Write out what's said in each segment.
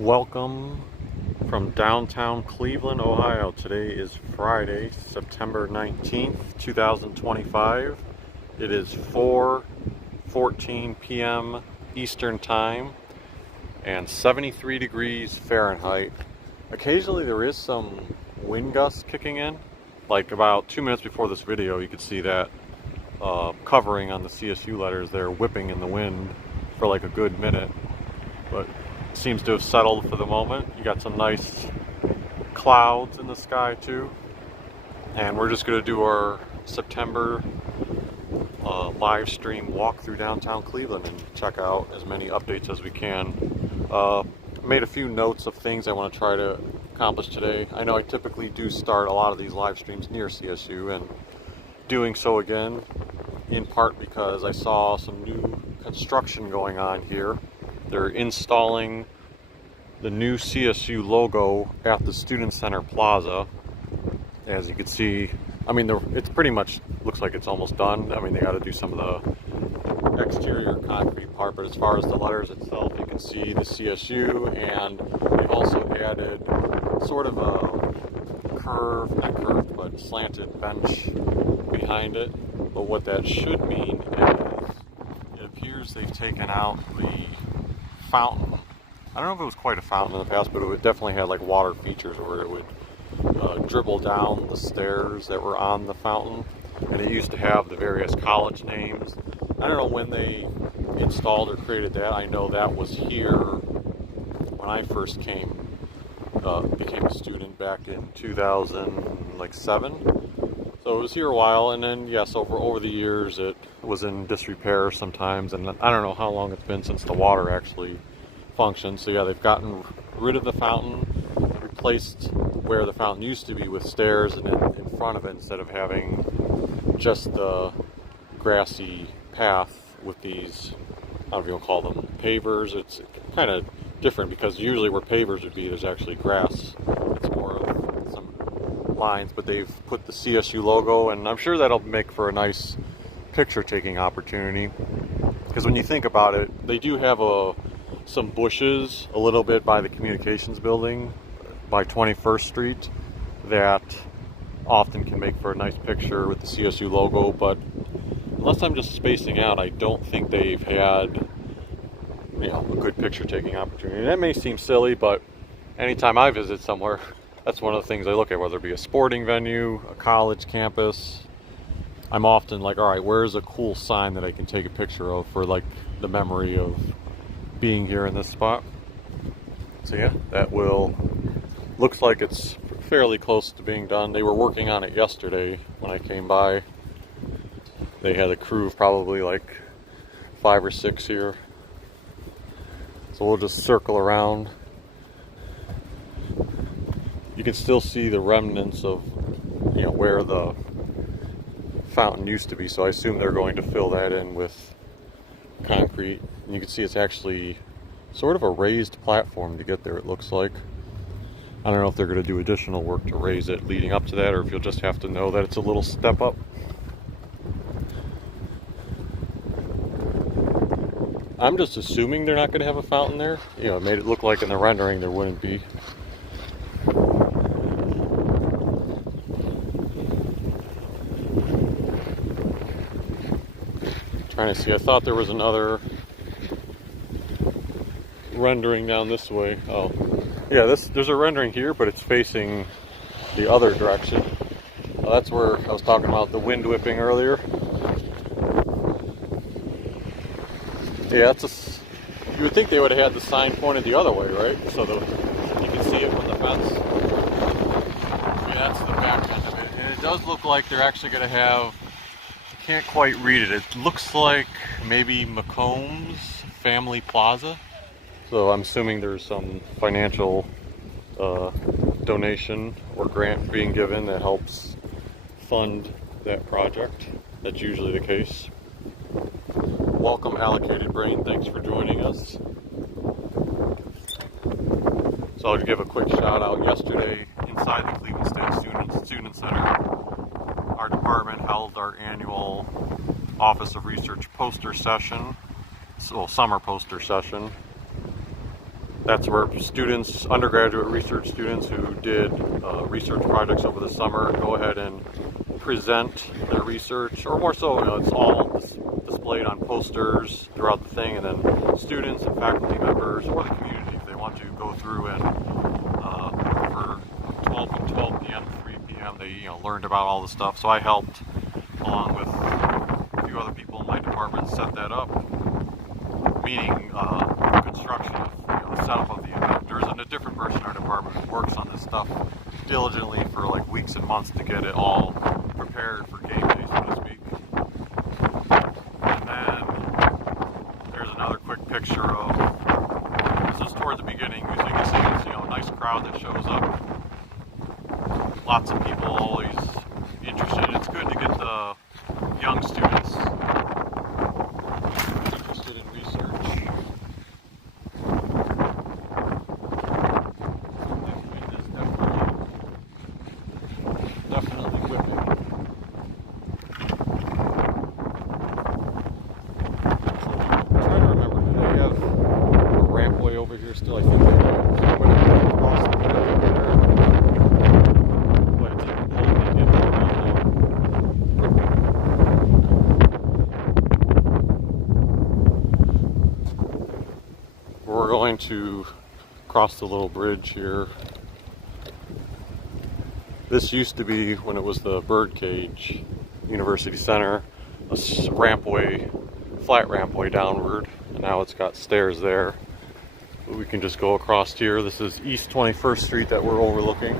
Welcome from downtown Cleveland, Ohio. Today is Friday, September 19th, 2025. It is 4:14 p.m. Eastern Time and 73 degrees Fahrenheit. Occasionally there is some wind gusts kicking in. Like about 2 minutes before this video, you could see that covering on the CSU letters there whipping in the wind for like a good minute. But seems to have settled for the moment. You got some nice clouds in the sky too, and we're just going to do our September live stream walk through downtown Cleveland and check out as many updates as we can. Made a few notes of things I want to try to accomplish today. I know I typically do start a lot of these live streams near CSU, and doing so again in part because I saw some new construction going on here. They're installing the new CSU logo at the Student Center Plaza. As you can see, I mean, it's pretty much looks like it's almost done. I mean, they got to do some of the exterior concrete part, but as far as the letters itself, you can see the CSU, and they've also added sort of a not curved, but slanted bench behind it. But what that should mean is it appears they've taken out the fountain. I don't know if it was quite a fountain in the past, but it definitely had like water features where it would dribble down the stairs that were on the fountain, and it used to have the various college names. I don't know when they installed or created that. I know that was here when I first became a student back in 2007. So it was here a while, and then yes, over the years it was in disrepair sometimes, and I don't know how long it's been since the water actually functioned. So yeah, they've gotten rid of the fountain, replaced where the fountain used to be with stairs, and then in front of it, instead of having just the grassy path with these, I don't know if you want to call them pavers. It's kind of different because usually where pavers would be, there's actually grass. It's more of some lines, but they've put the CSU logo, and I'm sure that'll make for a nice picture taking opportunity, because when you think about it, they do have some bushes a little bit by the communications building by 21st Street that often can make for a nice picture with the CSU logo, but unless I'm just spacing out, I don't think they've had a good picture taking opportunity. And that may seem silly, but anytime I visit somewhere, that's one of the things I look at, whether it be a sporting venue, a college campus. I'm often like, all right, where's a cool sign that I can take a picture of for like the memory of being here in this spot. So yeah, looks like it's fairly close to being done. They were working on it yesterday when I came by. They had a crew of probably like 5 or 6 here. So we'll just circle around. You can still see the remnants of where the fountain used to be, so I assume they're going to fill that in with concrete. And you can see it's actually sort of a raised platform to get there, it looks like. I don't know if they're going to do additional work to raise it leading up to that, or if you'll just have to know that it's a little step up. I'm just assuming they're not going to have a fountain there. It made it look like in the rendering there wouldn't be. Trying to see, I thought there was another rendering down this way. Oh, yeah, there's a rendering here, but it's facing the other direction. That's where I was talking about the wind whipping earlier. Yeah, you would think they would have had the sign pointed the other way, right? So you can see it from the fence. Yeah, that's the back end of it. And it does look like they're actually going to have, can't quite read it. It looks like maybe McComb's Family Plaza. So I'm assuming there's some financial donation or grant being given that helps fund that project. That's usually the case. Welcome, Allocated Brain. Thanks for joining us. So I'll give a quick shout out. Yesterday, inside the Cleveland State Student Center, our department held our annual Office of Research poster session, summer poster session. That's where students, undergraduate research students who did research projects over the summer, go ahead and present their research, or more so, it's all displayed on posters throughout the thing, and then students and faculty members or the community, if they want to, go through and for 12 p.m. to 3 p.m. they learned about all the stuff. So I helped, along with a few other people in my department, set that up, meaning construction of the setup of the event. There's a different person in our department who works on this stuff diligently for like weeks and months to get it all prepared for game day, so to speak. And then there's another quick picture of, this is towards the beginning, as you can see, it's a nice crowd that shows up. Lots of people always interested. It's good to get the young students interested in research. Definitely whipping. I'm trying to remember, do they have a rampway over here still? I think they do. So I'm going to cross the bridge over there. But it's a whole thing in there now. We're going to cross the little bridge here. This used to be, when it was the Birdcage University Center, a rampway, flat rampway downward, and now it's got stairs there. But we can just go across here. This is East 21st Street that we're overlooking.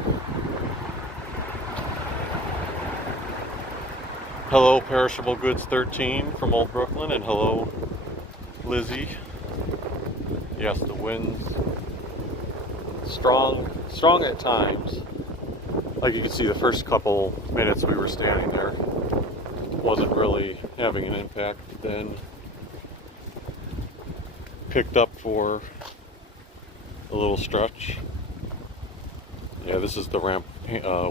Hello, Perishable Goods 13 from Old Brooklyn, and hello, Lizzie. Yes, the wind's strong at times. Like you can see, the first couple minutes we were standing there wasn't really having an impact. Then picked up for a little stretch. Yeah, this is the ramp,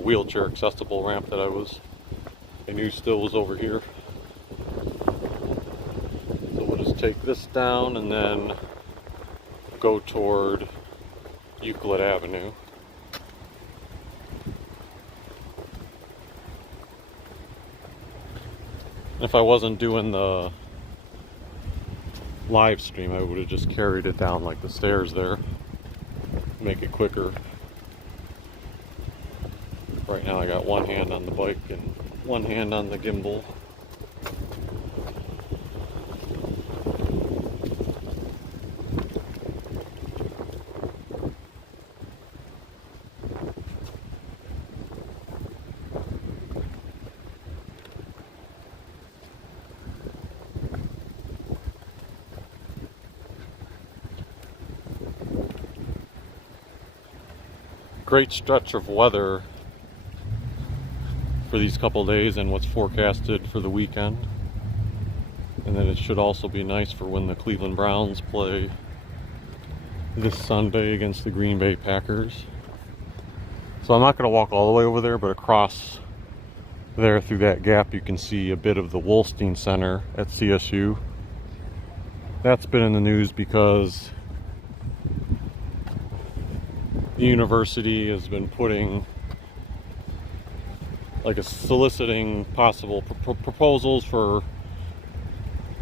wheelchair accessible ramp that I knew still was over here. So we'll just take this down and then go toward Euclid Avenue. If I wasn't doing the live stream, I would have just carried it down like the stairs there, make it quicker. Right now I got one hand on the bike and one hand on the gimbal. Great stretch of weather for these couple days and what's forecasted for the weekend. And then it should also be nice for when the Cleveland Browns play this Sunday against the Green Bay Packers. So I'm not going to walk all the way over there, but across there through that gap you can see a bit of the Wolstein Center at CSU. That's been in the news because the university has been putting, soliciting possible proposals for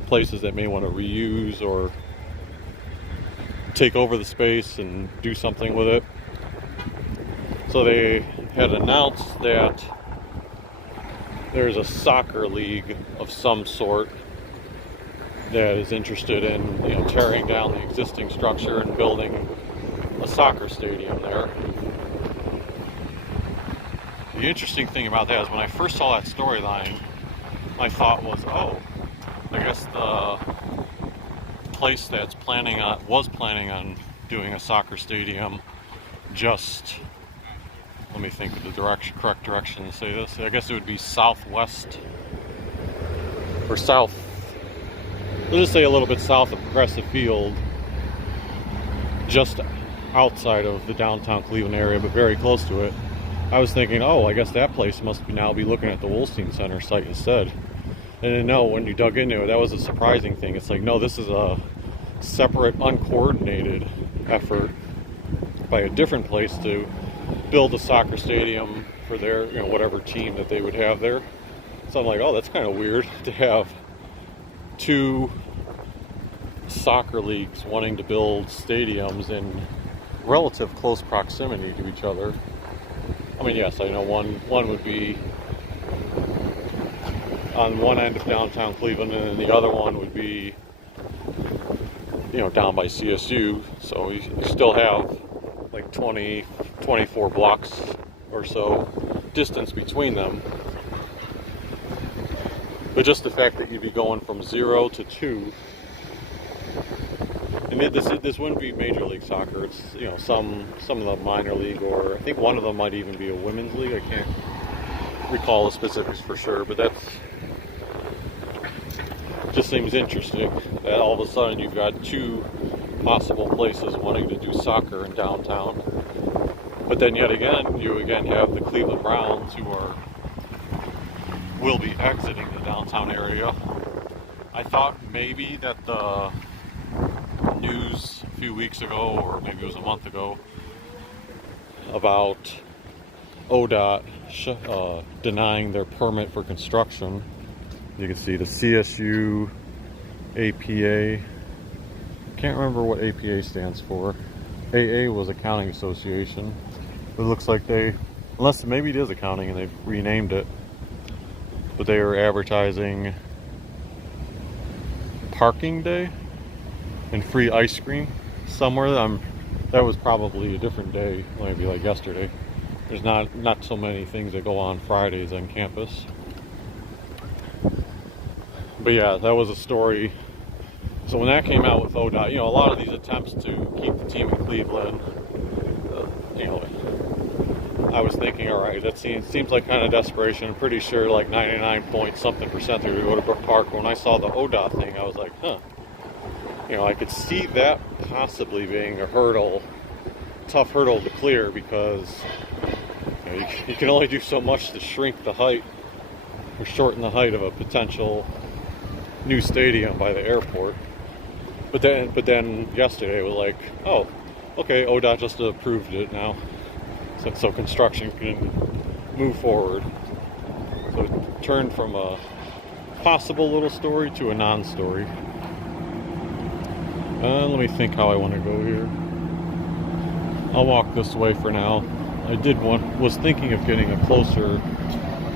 places that may want to reuse or take over the space and do something with it. So they had announced that there's a soccer league of some sort that is interested in, tearing down the existing structure and building a soccer stadium there. The interesting thing about that is when I first saw that storyline, my thought was, oh, I guess the place that's was planning on doing a soccer stadium just, let me think of the correct direction to say this. I guess it would be southwest or south, let's just say a little bit south of Progressive Field, just outside of the downtown Cleveland area, but very close to it. I was thinking, oh, I guess that place must now be looking at the Wolstein Center site instead. And then no, when you dug into it, that was a surprising thing. It's like, no, this is a separate, uncoordinated effort by a different place to build a soccer stadium for their, whatever team that they would have there. So I'm like, oh, that's kind of weird to have two soccer leagues wanting to build stadiums in relative close proximity to each other. I mean, yes, I know one would be on one end of downtown Cleveland, and then the other one would be, down by CSU. So you still have like 24 blocks or so distance between them. But just the fact that you'd be going from 0 to 2, and this wouldn't be Major League Soccer. It's some of the minor league, or I think one of them might even be a women's league. I can't recall the specifics for sure, but that's just seems interesting that all of a sudden you've got two possible places wanting to do soccer in downtown. But then yet again, you have the Cleveland Browns who will be exiting the downtown area. I thought maybe that the news a few weeks ago, or maybe it was a month ago, about ODOT denying their permit for construction. You can see the CSU, APA. Can't remember what APA stands for. AA was Accounting Association. It looks like unless maybe it is accounting and they've renamed it, but they are advertising parking day and free ice cream somewhere. That was probably a different day, maybe like yesterday. There's not so many things that go on Fridays on campus. But yeah, that was a story. So when that came out with ODOT, a lot of these attempts to keep the team in Cleveland, I was thinking, all right, that seems like kind of desperation. I'm pretty sure like 99.something% they're going to go to Brook Park. When I saw the ODOT thing, I was like, huh. I could see that possibly being a tough hurdle to clear, because you can only do so much to shrink the height or shorten the height of a potential new stadium by the airport. But then yesterday it was like, oh, okay, ODOT just approved it now, so construction can move forward. So it turned from a possible little story to a non-story. Let me think how I want to go here. I'll walk this way for now. I was thinking of getting a closer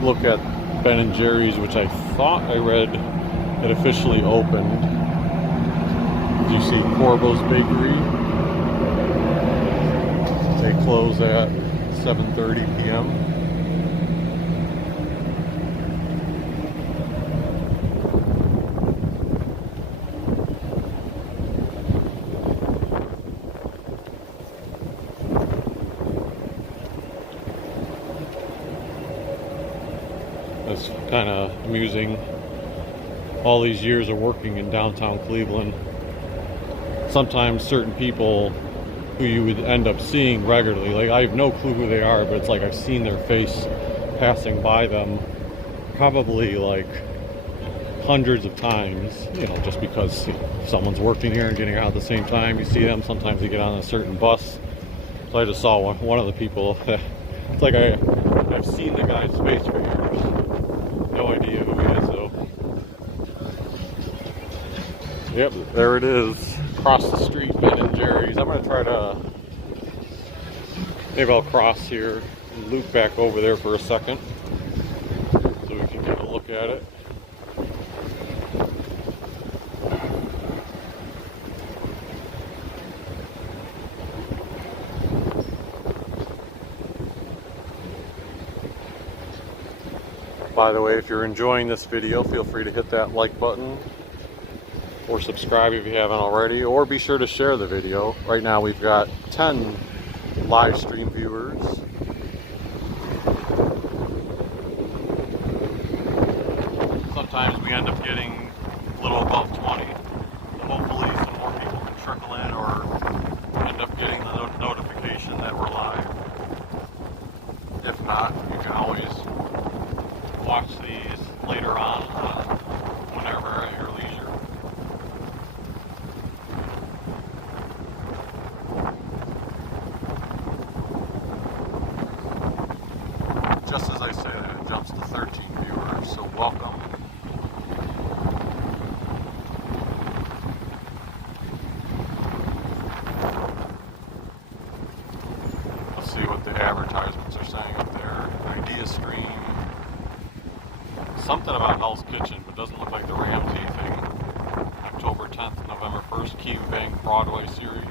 look at Ben & Jerry's, which I thought I read had officially opened. You see Corbo's Bakery. They close at 7:30 p.m. It's kind of amusing. All these years of working in downtown Cleveland, sometimes certain people who you would end up seeing regularly, like I have no clue who they are, but it's like I've seen their face passing by them probably like hundreds of times, just because someone's working here and getting out at the same time. You see them, sometimes they get on a certain bus. So I just saw one of the people that, it's like I've seen the guy's face for years. No idea who he is though. Yep, there it is. Across the street, Ben & Jerry's. I'm going to try to, maybe I'll cross here and loop back over there for a second so we can get a look at it. By the way, if you're enjoying this video, feel free to hit that like button, or subscribe if you haven't already, or be sure to share the video. Right now we've got 10 live stream viewers. Sometimes we end up getting a little above 20. So hopefully some more people can trickle in, or end up getting the notification that we're live. If not, you can always watch these later on whenever at your leisure. jumps to 13 viewers, so welcome. Let's see what the advertisements are saying up there. Idea screen. Something about Hell's Kitchen, but doesn't look like the Ramsey thing. October 10th, November 1st, Key Bank Broadway series.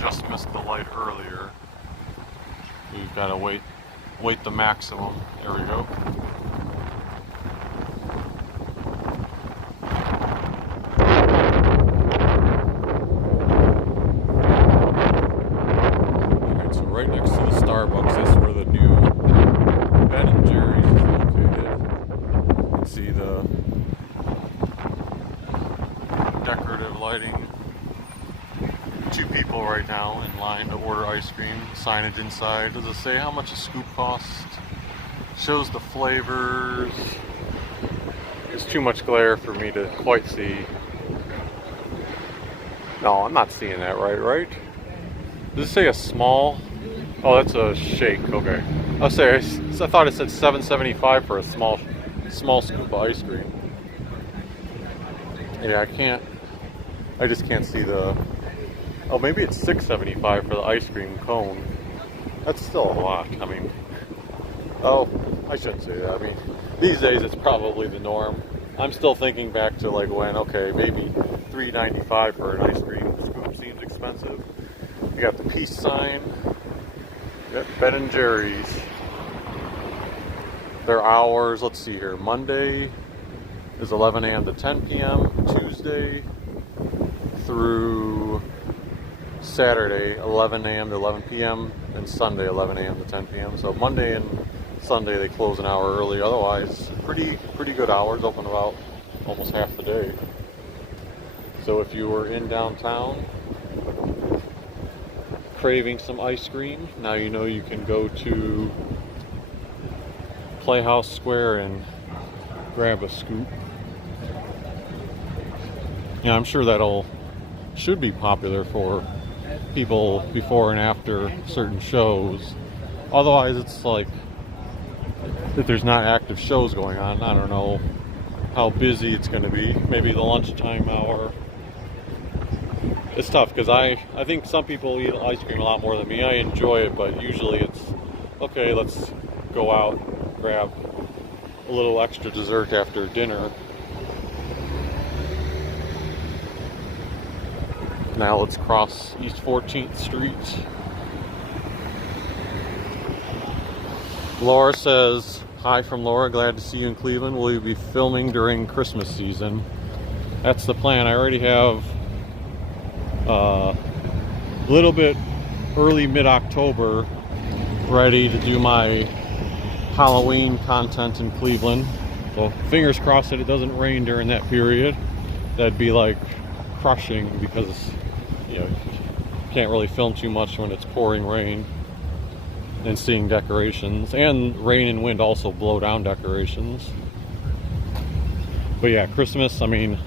Just missed the light earlier. We've got to wait the maximum. There we go. Alright, so right next to the Starbucks is where the new Ben and Jerry's is located. You can see the decorative lighting. Two people right now in line to order ice cream. Signage inside. Does it say how much a scoop costs? Shows the flavors. It's too much glare for me to quite see. No, I'm not seeing that right? Does it say a small? Oh, that's a shake. Okay. I thought it said $7.75 for a small scoop of ice cream. Yeah, I just can't see the. Oh, maybe it's $6.75 for the ice cream cone. That's still a lot. I mean, oh, I shouldn't say that. I mean, these days it's probably the norm. I'm still thinking back to like when, okay, maybe $3.95 for an ice cream scoop seems expensive. You got the peace sign. You got Ben and Jerry's. Their hours, let's see here. Monday is 11 a.m. to 10 p.m. Tuesday through Saturday, 11 a.m. to 11 p.m. and Sunday, 11 a.m. to 10 p.m. So Monday and Sunday they close an hour early. Otherwise, pretty good hours, open about almost half the day. So if you were in downtown craving some ice cream, now you know you can go to Playhouse Square and grab a scoop. Yeah, I'm sure should be popular for people before and after certain shows. Otherwise, it's like if there's not active shows going on, I don't know how busy it's going to be. Maybe the lunchtime hour. It's tough because I think some people eat ice cream a lot more than me. I enjoy it, but usually it's okay, let's go out, grab a little extra dessert after dinner. Now let's cross East 14th Street. Laura says, hi from Laura, glad to see you in Cleveland. Will you be filming during Christmas season? That's the plan. I already have a little bit early mid-October ready to do my Halloween content in Cleveland. So fingers crossed that it doesn't rain during that period. That'd be like crushing because you can't really film too much when it's pouring rain and seeing decorations, and rain and wind also blow down decorations. But yeah, Christmas, I mean,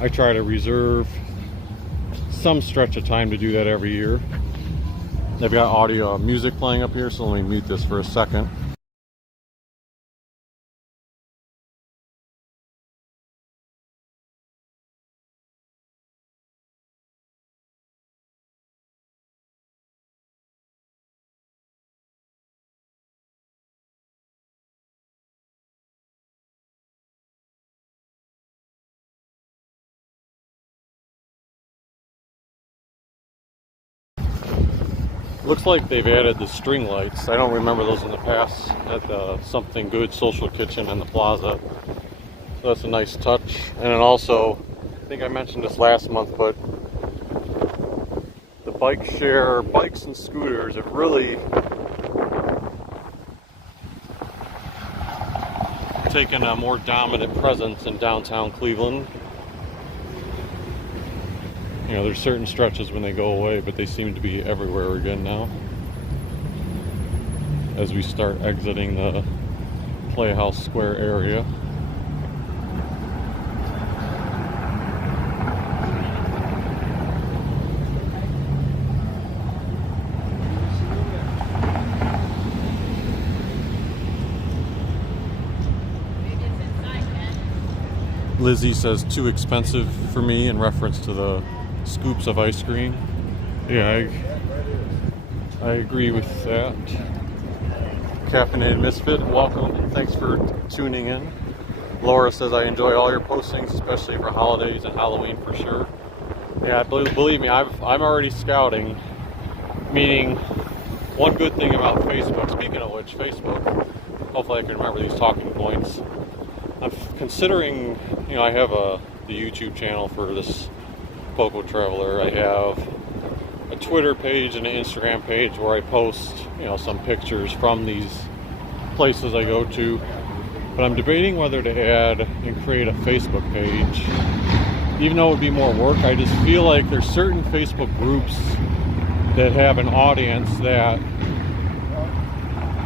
I try to reserve some stretch of time to do that every year. They've got audio music playing up here, so let me mute this for a second. Looks like they've added the string lights. I don't remember those in the past at the Something Good Social Kitchen in the Plaza. So that's a nice touch. And then also, I think I mentioned this last month, but the bike share, bikes and scooters have really taken a more dominant presence in downtown Cleveland. You know, there's certain stretches when they go away, but they seem to be everywhere again now. As we start exiting the Playhouse Square area. Lizzie says too expensive for me in reference to the scoops of ice cream. Yeah, I agree with that. Caffeinated Misfit, welcome. Thanks for tuning in. Laura says, I enjoy all your postings, especially for holidays and Halloween for sure. Yeah, believe me, I'm already scouting. Meaning, one good thing about Facebook, speaking of which, Facebook, hopefully I can remember these talking points. I'm considering, I have the YouTube channel for this Poco Traveler. I have a Twitter page and an Instagram page where I post, some pictures from these places I go to. But I'm debating whether to add and create a Facebook page. Even though it would be more work, I just feel like there's certain Facebook groups that have an audience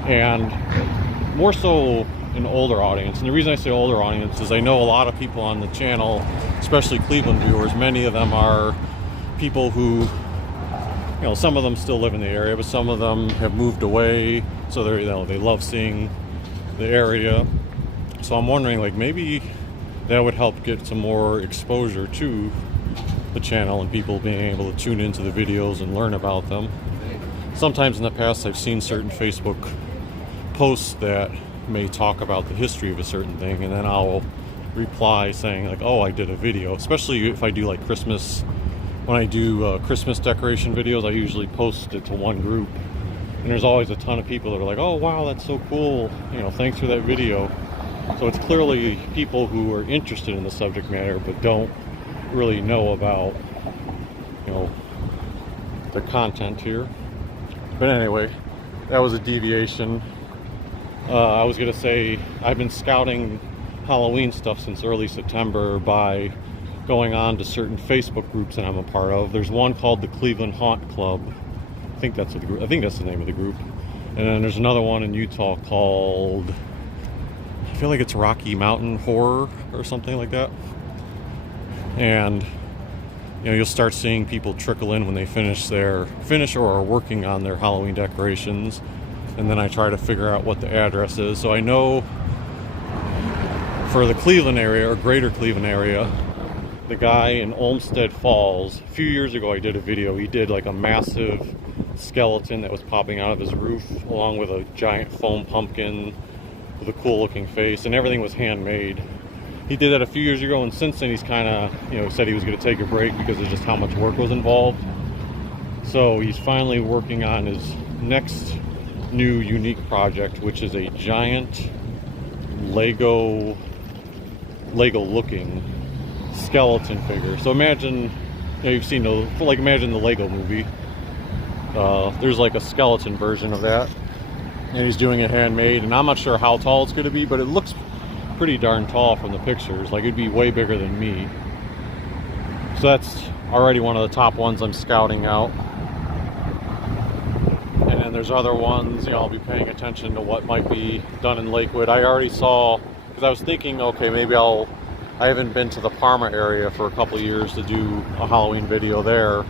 and more so an older audience. And the reason I say older audience is I know a lot of people on the channel, especially Cleveland viewers, many of them are people who, some of them still live in the area, but some of them have moved away, so they love seeing the area. So I'm wondering, maybe that would help get some more exposure to the channel and people being able to tune into the videos and learn about them. Sometimes in the past I've seen certain Facebook posts that may talk about the history of a certain thing, and then I'll reply saying oh, I did a video. Especially if I do Christmas, when I do Christmas decoration videos, I usually post it to one group, and there's always a ton of people that are oh wow, that's so cool, thanks for that video. So it's clearly people who are interested in the subject matter but don't really know about the content here. But anyway, that was a deviation. I was going to say, I've been scouting Halloween stuff since early September by going on to certain Facebook groups that I'm a part of. There's one called the Cleveland Haunt Club. I think that's the name of the group. And then there's another one in Utah called, I feel like it's Rocky Mountain Horror or something like that. And you'll start seeing people trickle in when they finish or are working on their Halloween decorations. And then I try to figure out what the address is. So I know for the Cleveland area or greater Cleveland area, the guy in Olmsted Falls, a few years ago I did a video. He did a massive skeleton that was popping out of his roof along with a giant foam pumpkin with a cool looking face, and everything was handmade. He did that a few years ago, and since then he's kind of, said he was going to take a break because of just how much work was involved. So he's finally working on his next new unique project, which is a giant Lego looking skeleton figure. So imagine, you've seen imagine the Lego movie. There's a skeleton version of that, and he's doing it handmade, and I'm not sure how tall it's going to be, but it looks pretty darn tall from the pictures. It'd be way bigger than me. So that's already one of the top ones I'm scouting out. And then there's other ones, I'll be paying attention to what might be done in Lakewood. I already saw, because I was thinking, okay, maybe I haven't been to the Parma area for a couple of years to do a Halloween video there.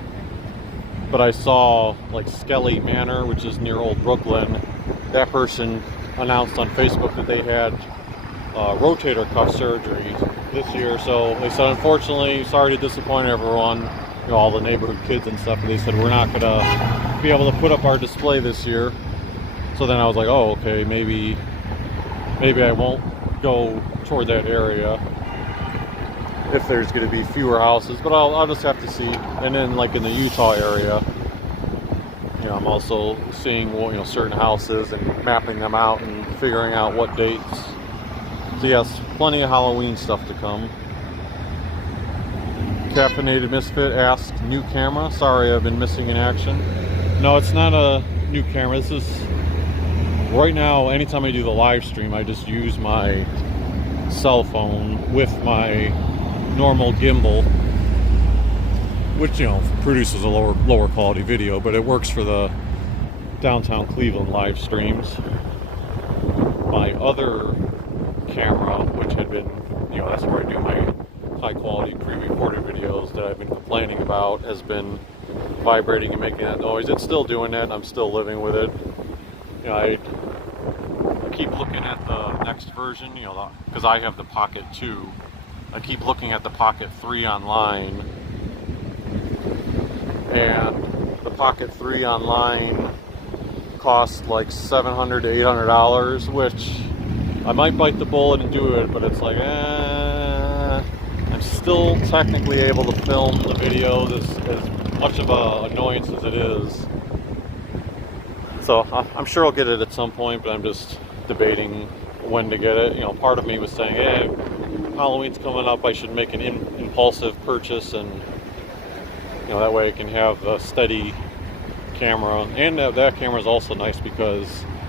But I saw Skelly Manor, which is near Old Brooklyn. That person announced on Facebook that they had rotator cuff surgery this year. So they said, unfortunately, sorry to disappoint everyone, all the neighborhood kids and stuff. They said, we're not going to be able to put up our display this year. So then I was oh, okay, maybe I won't go toward that area if there's going to be fewer houses, but I'll just have to see. And then in the Utah area, I'm also seeing certain houses and mapping them out and figuring out what dates. So yes, plenty of Halloween stuff to come. Caffeinated Misfit asked, new camera? Sorry, I've been missing in action. No, it's not a new camera. This is, right now, anytime I do the live stream, I just use my cell phone with my normal gimbal, which produces a lower quality video, but it works for the downtown Cleveland live streams. My other camera, which had been, that's where I do my high quality pre-recorded videos that I've been complaining about, has been vibrating and making that noise. It's still doing that, and I'm still living with it. I keep looking at the next version, because I have the Pocket 2. I keep looking at the Pocket 3 online, and the Pocket 3 online costs like $700 to $800, which I might bite the bullet and do it, but it's like, I'm still technically able to film the videos as much of an annoyance as it is. So I'm sure I'll get it at some point, but I'm just debating when to get it. Part of me was saying, hey, Halloween's coming up, I should make an impulsive purchase, and that way I can have a steady camera. And that camera is also nice because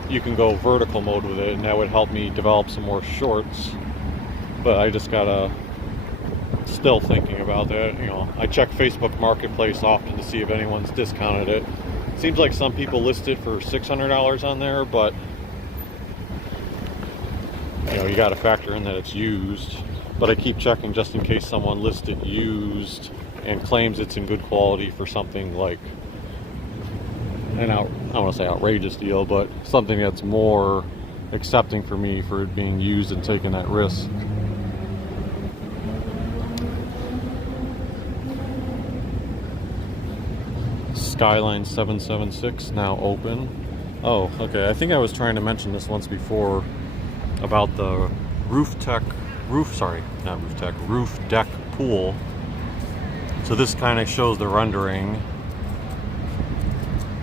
you can go vertical mode with it, and that would help me develop some more shorts. But I just gotta, still thinking about that. I check Facebook Marketplace often to see if anyone's discounted it. Seems like some people list it for $600 on there, but you got to factor in that it's used. But I keep checking just in case someone lists it used and claims it's in good quality for something like I don't want to say outrageous deal, but something that's more accepting for me for it being used and taking that risk. Skyline 776 now open. Oh, okay. I think I was trying to mention this once before about the roof deck pool. So this kind of shows the rendering.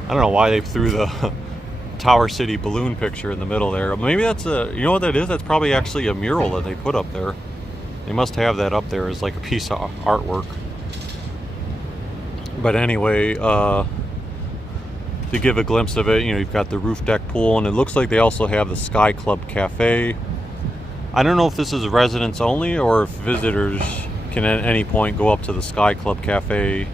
I don't know why they threw the Tower City balloon picture in the middle there. Maybe that's you know what that is? That's probably actually a mural that they put up there. They must have that up there as like a piece of artwork. But anyway, to give a glimpse of it, you've got the roof deck pool, and it looks like they also have the Sky Club Cafe. I don't know if this is residents only or if visitors can at any point go up to the Sky Club Cafe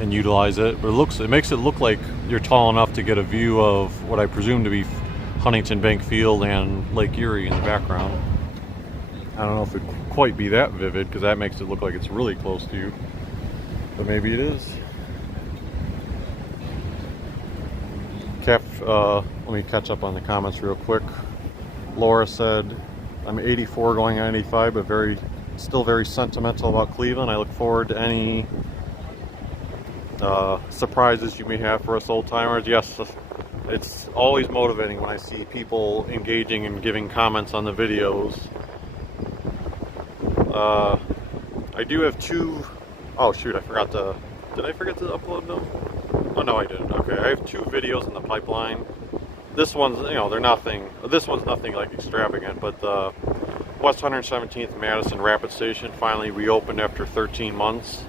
and utilize it. But it makes it look like you're tall enough to get a view of what I presume to be Huntington Bank Field and Lake Erie in the background. I don't know if it would quite be that vivid because that makes it look like it's really close to you, but maybe it is. Let me catch up on the comments real quick. Laura said, I'm 84 going on 85, but still very sentimental about Cleveland. I look forward to any surprises you may have for us old timers. Yes, it's always motivating when I see people engaging and giving comments on the videos. I do have two. Oh shoot, did I forget to upload them? Oh no, I didn't. Okay, I have two videos in the pipeline. This one's, they're nothing. This one's nothing like extravagant, but the West 117th Madison Rapid Station finally reopened after 13 months.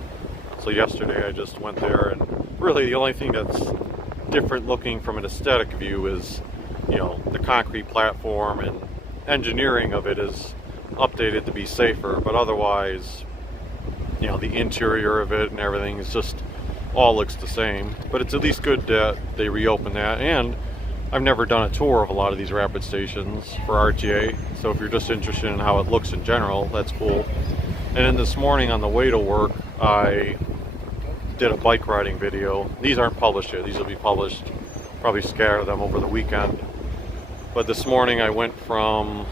So yesterday I just went there, and really the only thing that's different looking from an aesthetic view is, the concrete platform and engineering of it is updated to be safer, but otherwise, the interior of it and everything is just all looks the same. But it's at least good that they reopened that, and I've never done a tour of a lot of these rapid stations for RTA, so if you're just interested in how it looks in general, that's cool. And then this morning on the way to work, I did a bike riding video. These aren't published yet. These will be published, probably scatter them over the weekend. But this morning I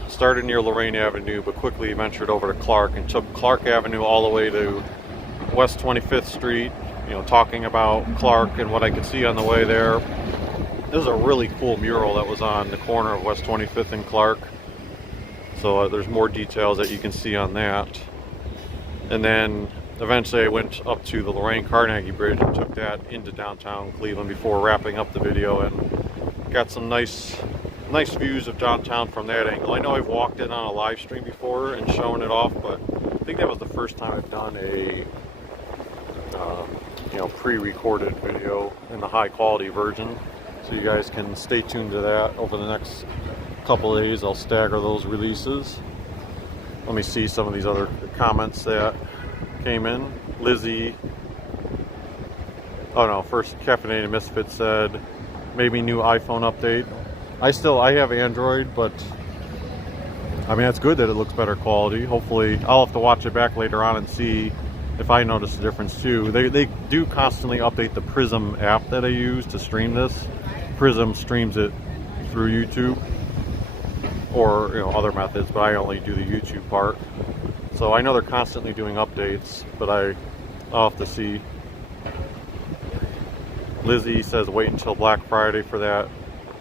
started near Lorraine Avenue, but quickly ventured over to Clark and took Clark Avenue all the way to West 25th Street, talking about Clark and what I could see on the way there. This is a really cool mural that was on the corner of West 25th and Clark. So there's more details that you can see on that. And then eventually I went up to the Lorraine Carnegie Bridge and took that into downtown Cleveland before wrapping up the video, and got some nice views of downtown from that angle. I know I've walked it on a live stream before and shown it off, but I think that was the first time I've done a pre-recorded video in the high quality version. So you guys can stay tuned to that over the next couple of days. I'll stagger those releases. Let me see some of these other comments that came in. Lizzie, first Caffeinated Misfit said, maybe new iPhone update. I have Android, but I mean, it's good that it looks better quality. Hopefully, I'll have to watch it back later on and see if I notice a difference too. They do constantly update the Prism app that I use to stream this. Prism streams it through YouTube or other methods, but I only do the YouTube part. So I know they're constantly doing updates, but I'll have to see. Lizzie says wait until Black Friday for that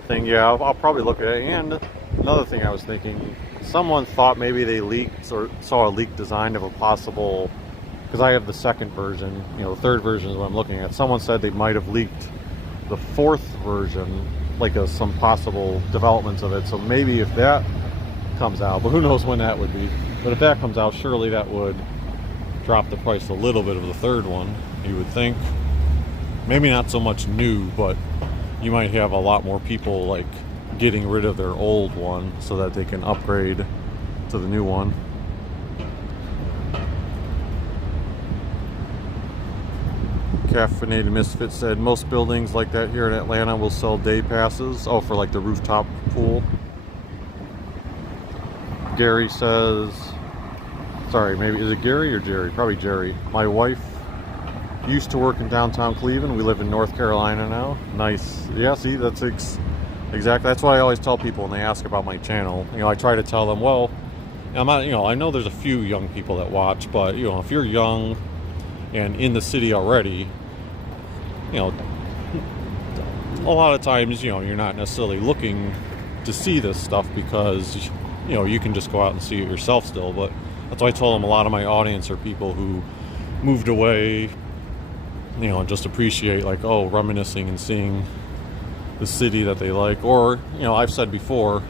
thing. Yeah, I'll probably look at it. And another thing I was thinking, someone thought maybe they leaked or saw a leaked design of a possible, because I have the second version, the third version is what I'm looking at. Someone said they might have leaked the fourth version, like some possible developments of it. So maybe if that comes out, but who knows when that would be. But if that comes out, surely that would drop the price a little bit of the third one, you would think. Maybe not so much new, but you might have a lot more people like getting rid of their old one so that they can upgrade to the new one. Caffeinated Misfit said most buildings like that here in Atlanta will sell day passes. Oh, for like the rooftop pool. Gary says, sorry, maybe is it Gary or Jerry? Probably Jerry. My wife used to work in downtown Cleveland. We live in North Carolina now. Nice. Yeah, see, that's exactly. That's what I always tell people when they ask about my channel. I try to tell them, well, I'm not, I know there's a few young people that watch, but if you're young and in the city already, a lot of times, you're not necessarily looking to see this stuff because, you can just go out and see it yourself still. But that's why I told them a lot of my audience are people who moved away, and just appreciate like, reminiscing and seeing the city that they like. Or, I've said before,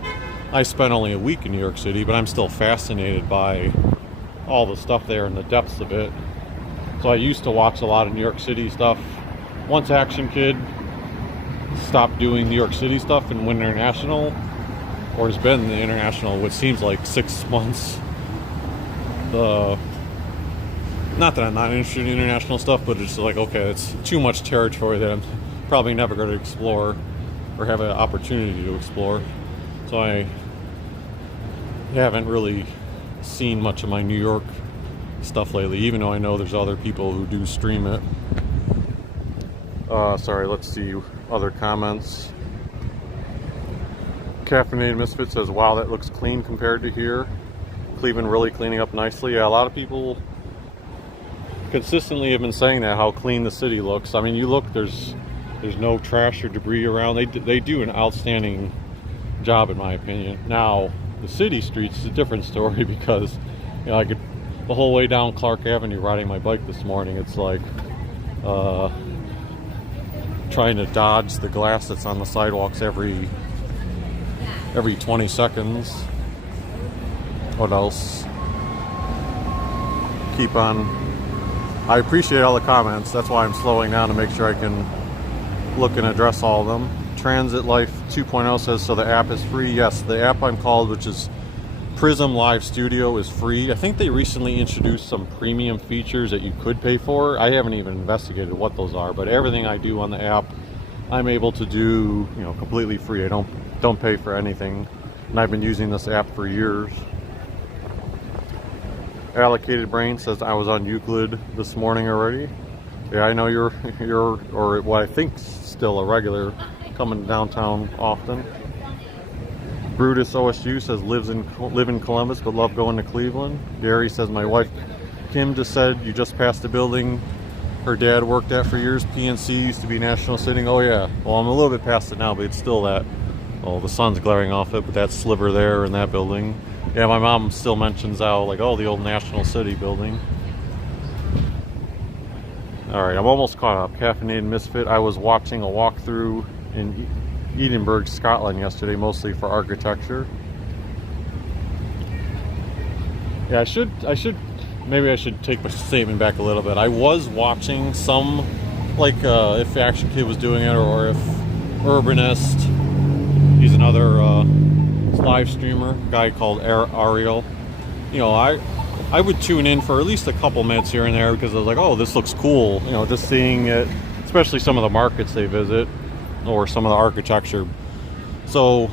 I spent only a week in New York City, but I'm still fascinated by all the stuff there and the depths of it. So I used to watch a lot of New York City stuff. Once Action Kid stopped doing New York City stuff and went international, or has been the international, which seems like 6 months. Not that I'm not interested in international stuff, but it's like, okay, it's too much territory that I'm probably never going to explore or have an opportunity to explore. So I haven't really seen much of my New York stuff lately, even though I know there's other people who do stream it. Sorry, let's see other comments. Caffeinated Misfit says, wow, that looks clean compared to here. Cleveland really cleaning up nicely. Yeah, a lot of people consistently have been saying that, how clean the city looks. I mean, you look, there's no trash or debris around. They do an outstanding job, in my opinion. Now, the city streets is a different story because, I could, the whole way down Clark Avenue riding my bike this morning, it's like trying to dodge the glass that's on the sidewalks every 20 seconds. What else? Keep on. I appreciate all the comments. That's why I'm slowing down to make sure I can look and address all of them. Transit Life 2.0 says, so the app is free. Yes, the app I'm called, which is Prism Live Studio, is free. I think they recently introduced some premium features that you could pay for. I haven't even investigated what those are, but everything I do on the app, I'm able to do, completely free. I don't pay for anything, and I've been using this app for years. Allocated Brain says, I was on Euclid this morning already. Yeah, I know you're or what I think still a regular, coming downtown often. Brutus OSU says, live in Columbus, but love going to Cleveland. Gary says, my wife Kim just said you just passed the building her dad worked at for years. PNC used to be National Sitting. Oh yeah, well, I'm a little bit past it now, but it's still that. Well, the sun's glaring off it, but that sliver there in that building. Yeah, my mom still mentions how, like, oh, the old National City building. Alright, I'm almost caught up. Caffeinated Misfit. I was watching a walkthrough in Edinburgh, Scotland yesterday, mostly for architecture. Yeah, maybe I should take my statement back a little bit. I was watching some, like, if Action Kid was doing it, or if Urbanist, he's another live streamer, guy called Ariel. I would tune in for at least a couple minutes here and there because I was like, oh, this looks cool. Just seeing it, especially some of the markets they visit or some of the architecture. So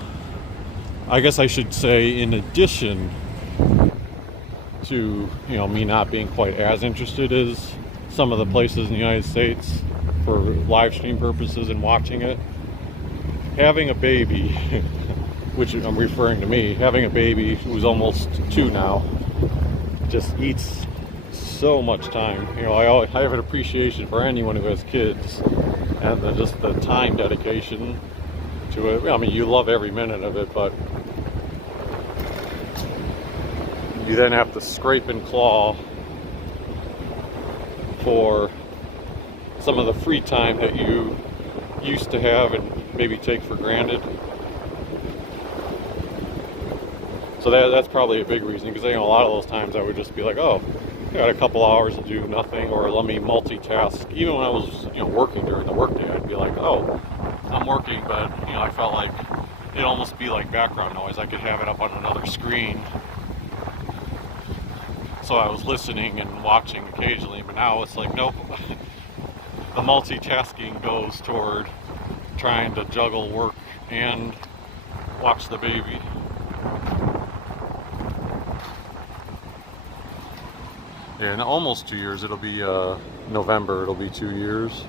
I guess I should say, in addition to, me not being quite as interested as some of the places in the United States for live stream purposes and watching it, having a baby, which I'm referring to me, having a baby who's almost 2 now, just eats so much time. I have an appreciation for anyone who has kids and just the time dedication to it. I mean, you love every minute of it, but you then have to scrape and claw for some of the free time that you used to have and maybe take for granted. So that's probably a big reason, because a lot of those times I would just be like, oh, I got a couple hours to do nothing, or let me multitask. Even when I was working during the workday, I'd be like, oh, I'm working, but I felt like it'd almost be like background noise. I could have it up on another screen, so I was listening and watching occasionally. But now it's like, nope. The multitasking goes toward trying to juggle work and watch the baby. Yeah, in almost 2 years. It'll be November. It'll be 2 years.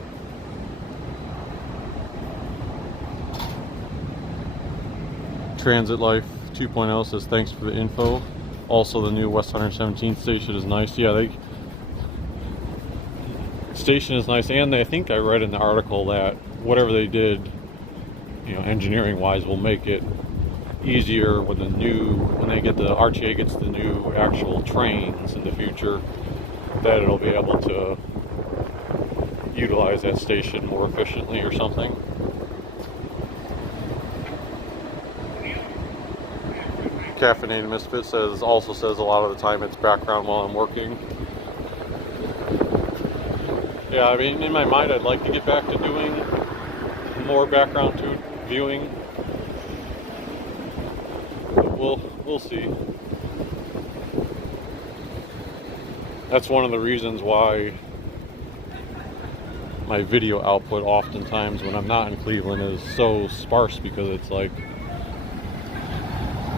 Transit Life 2.0 says thanks for the info. Also, the new West 117th station is nice. Yeah, station is nice, and I think I read in the article that whatever they did, engineering wise, will make it easier when the RTA gets the new actual trains in the future, that it'll be able to utilize that station more efficiently or something. Caffeinated Misfit also says a lot of the time it's background while I'm working. Yeah, I mean, in my mind, I'd like to get back to doing more background viewing. But we'll see. That's one of the reasons why my video output oftentimes when I'm not in Cleveland is so sparse, because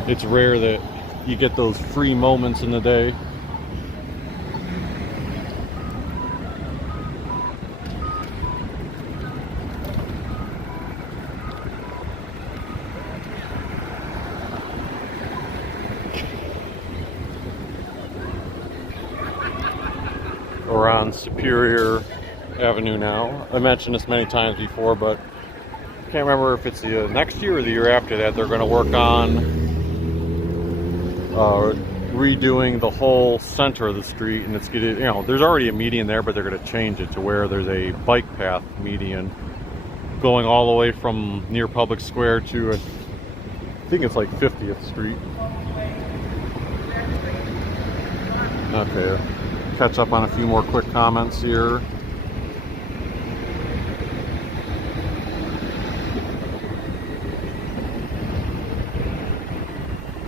it's rare that you get those free moments in the day. We're on Superior Avenue now. I mentioned this many times before, but I can't remember if it's the next year or the year after that they're going to work on redoing the whole center of the street, and it's getting, there's already a median there, but they're going to change it to where there's a bike path median going all the way from near Public Square to, I think it's like 50th Street. Okay, catch up on a few more quick comments here.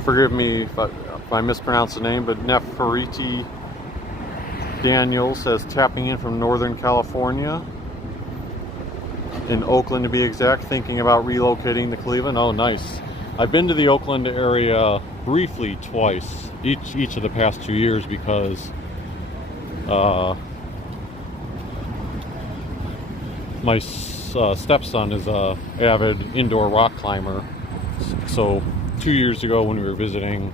Forgive me if I mispronounce the name, but Neferiti Daniel says tapping in from Northern California, in Oakland to be exact, thinking about relocating to Cleveland. Oh, nice. I've been to the Oakland area briefly twice, each of the past 2 years, because my stepson is a avid indoor rock climber. So 2 years ago, when we were visiting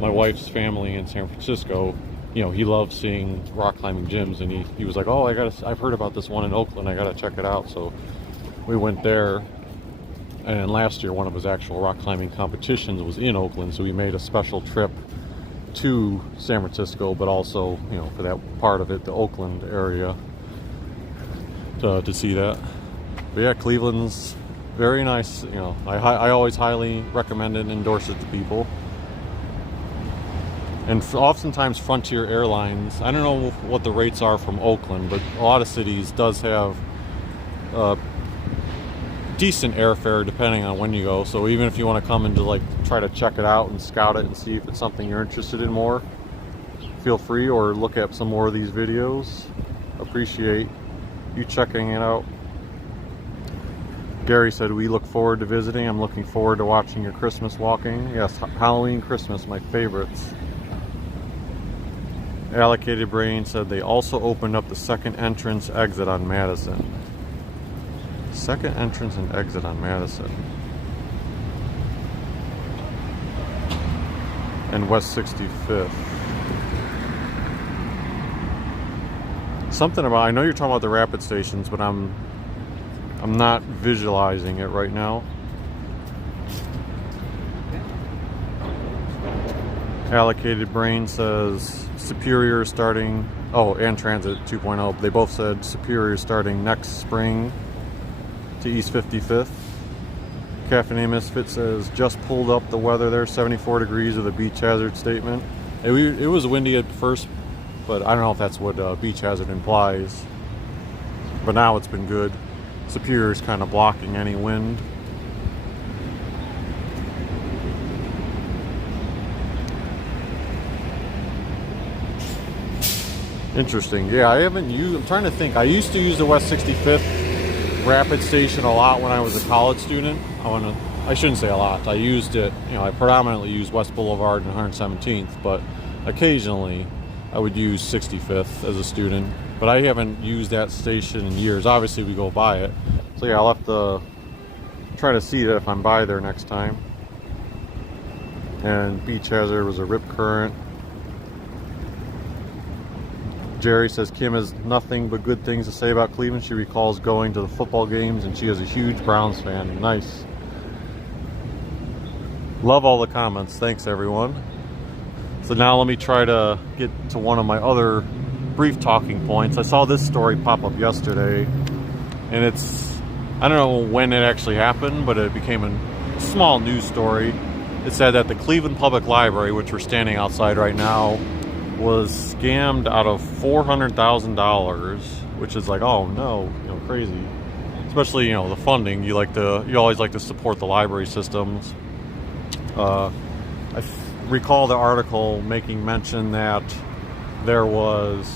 my wife's family in San Francisco, he loves seeing rock climbing gyms, and he was like, oh, I've heard about this one in Oakland, I gotta check it out. So we went there, and last year one of his actual rock climbing competitions was in Oakland, so we made a special trip to San Francisco, but also, for that part of it, the Oakland area, to see that. But yeah, Cleveland's very nice. I always highly recommend it and endorse it to people. And oftentimes Frontier Airlines, I don't know what the rates are from Oakland, but a lot of cities does have decent airfare depending on when you go. So even if you want to come and to try to check it out and scout it and see if it's something you're interested in more, feel free, or look at some more of these videos. Appreciate you checking it out. Gary said, we look forward to visiting. I'm looking forward to watching your Christmas walking. Yes, Halloween, Christmas, my favorites. Allocated Brain said they also opened up the second entrance exit on Madison. Second entrance and exit on Madison. And West 65th. Something about, I know you're talking about the rapid stations, but I'm not visualizing it right now. Allocated Brain says Superior starting, oh, and Transit 2.0. They both said Superior starting next spring to East 55th. Caffeine Misfit says just pulled up the weather there, 74 degrees with a beach hazard statement. It was windy at first, but I don't know if that's what beach hazard implies. But now it's been good. Superior's kind of blocking any wind. Interesting. Yeah, I haven't used, I'm trying to think. I used to use the West 65th rapid station a lot when I was a college student. I shouldn't say a lot. I used it, I predominantly used West Boulevard and 117th, but occasionally I would use 65th as a student. But I haven't used that station in years. Obviously, we go by it. So yeah, I'll have to try to see that if I'm by there next time. And beach hazard was a rip current. Jerry says Kim has nothing but good things to say about Cleveland. She recalls going to the football games and she is a huge Browns fan. Nice. Love all the comments. Thanks, everyone. So now let me try to get to one of my other brief talking points. I saw this story pop up yesterday, and I don't know when it actually happened, but it became a small news story. It said that the Cleveland Public Library, which we're standing outside right now, was scammed out of $400,000, which is like, oh no, crazy. Especially, the funding. You always like to support the library systems. I recall the article making mention that there was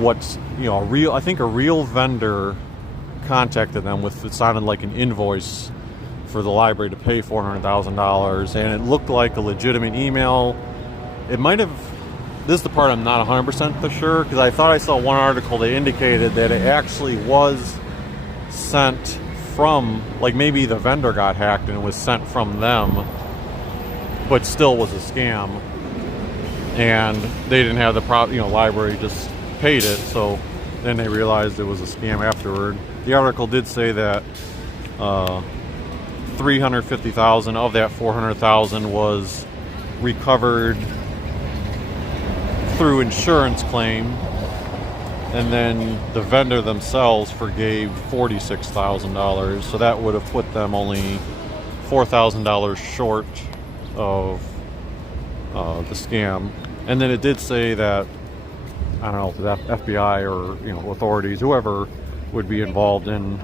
a real vendor contacted them with, it sounded like an invoice for the library to pay $400,000, and it looked like a legitimate email. It might have, this is the part I'm not 100% for sure, because I thought I saw one article that indicated that it actually was sent from, like maybe the vendor got hacked and it was sent from them, but still was a scam. And they didn't have the library just paid it, so then they realized it was a scam afterward. The article did say that $350,000 of that $400,000 was recovered through insurance claim, and then the vendor themselves forgave $46,000, so that would have put them only $4,000 short of the scam. And then it did say that, I don't know, the FBI or authorities, whoever would be involved in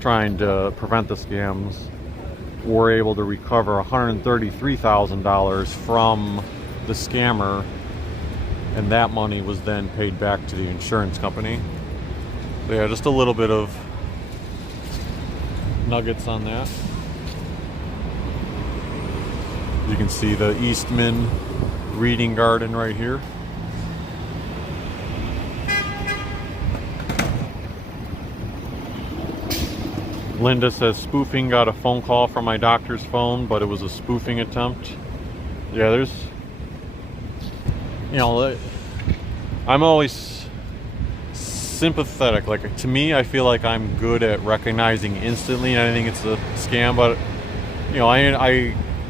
trying to prevent the scams, were able to recover $133,000 from the scammer, and that money was then paid back to the insurance company. So yeah, just a little bit of nuggets on that. You can see the Eastman Reading Garden right here. Linda says spoofing, got a phone call from my doctor's phone, but it was a spoofing attempt. Yeah, there's, I'm always sympathetic. Like, to me, I feel like I'm good at recognizing instantly, and I think it's a scam, but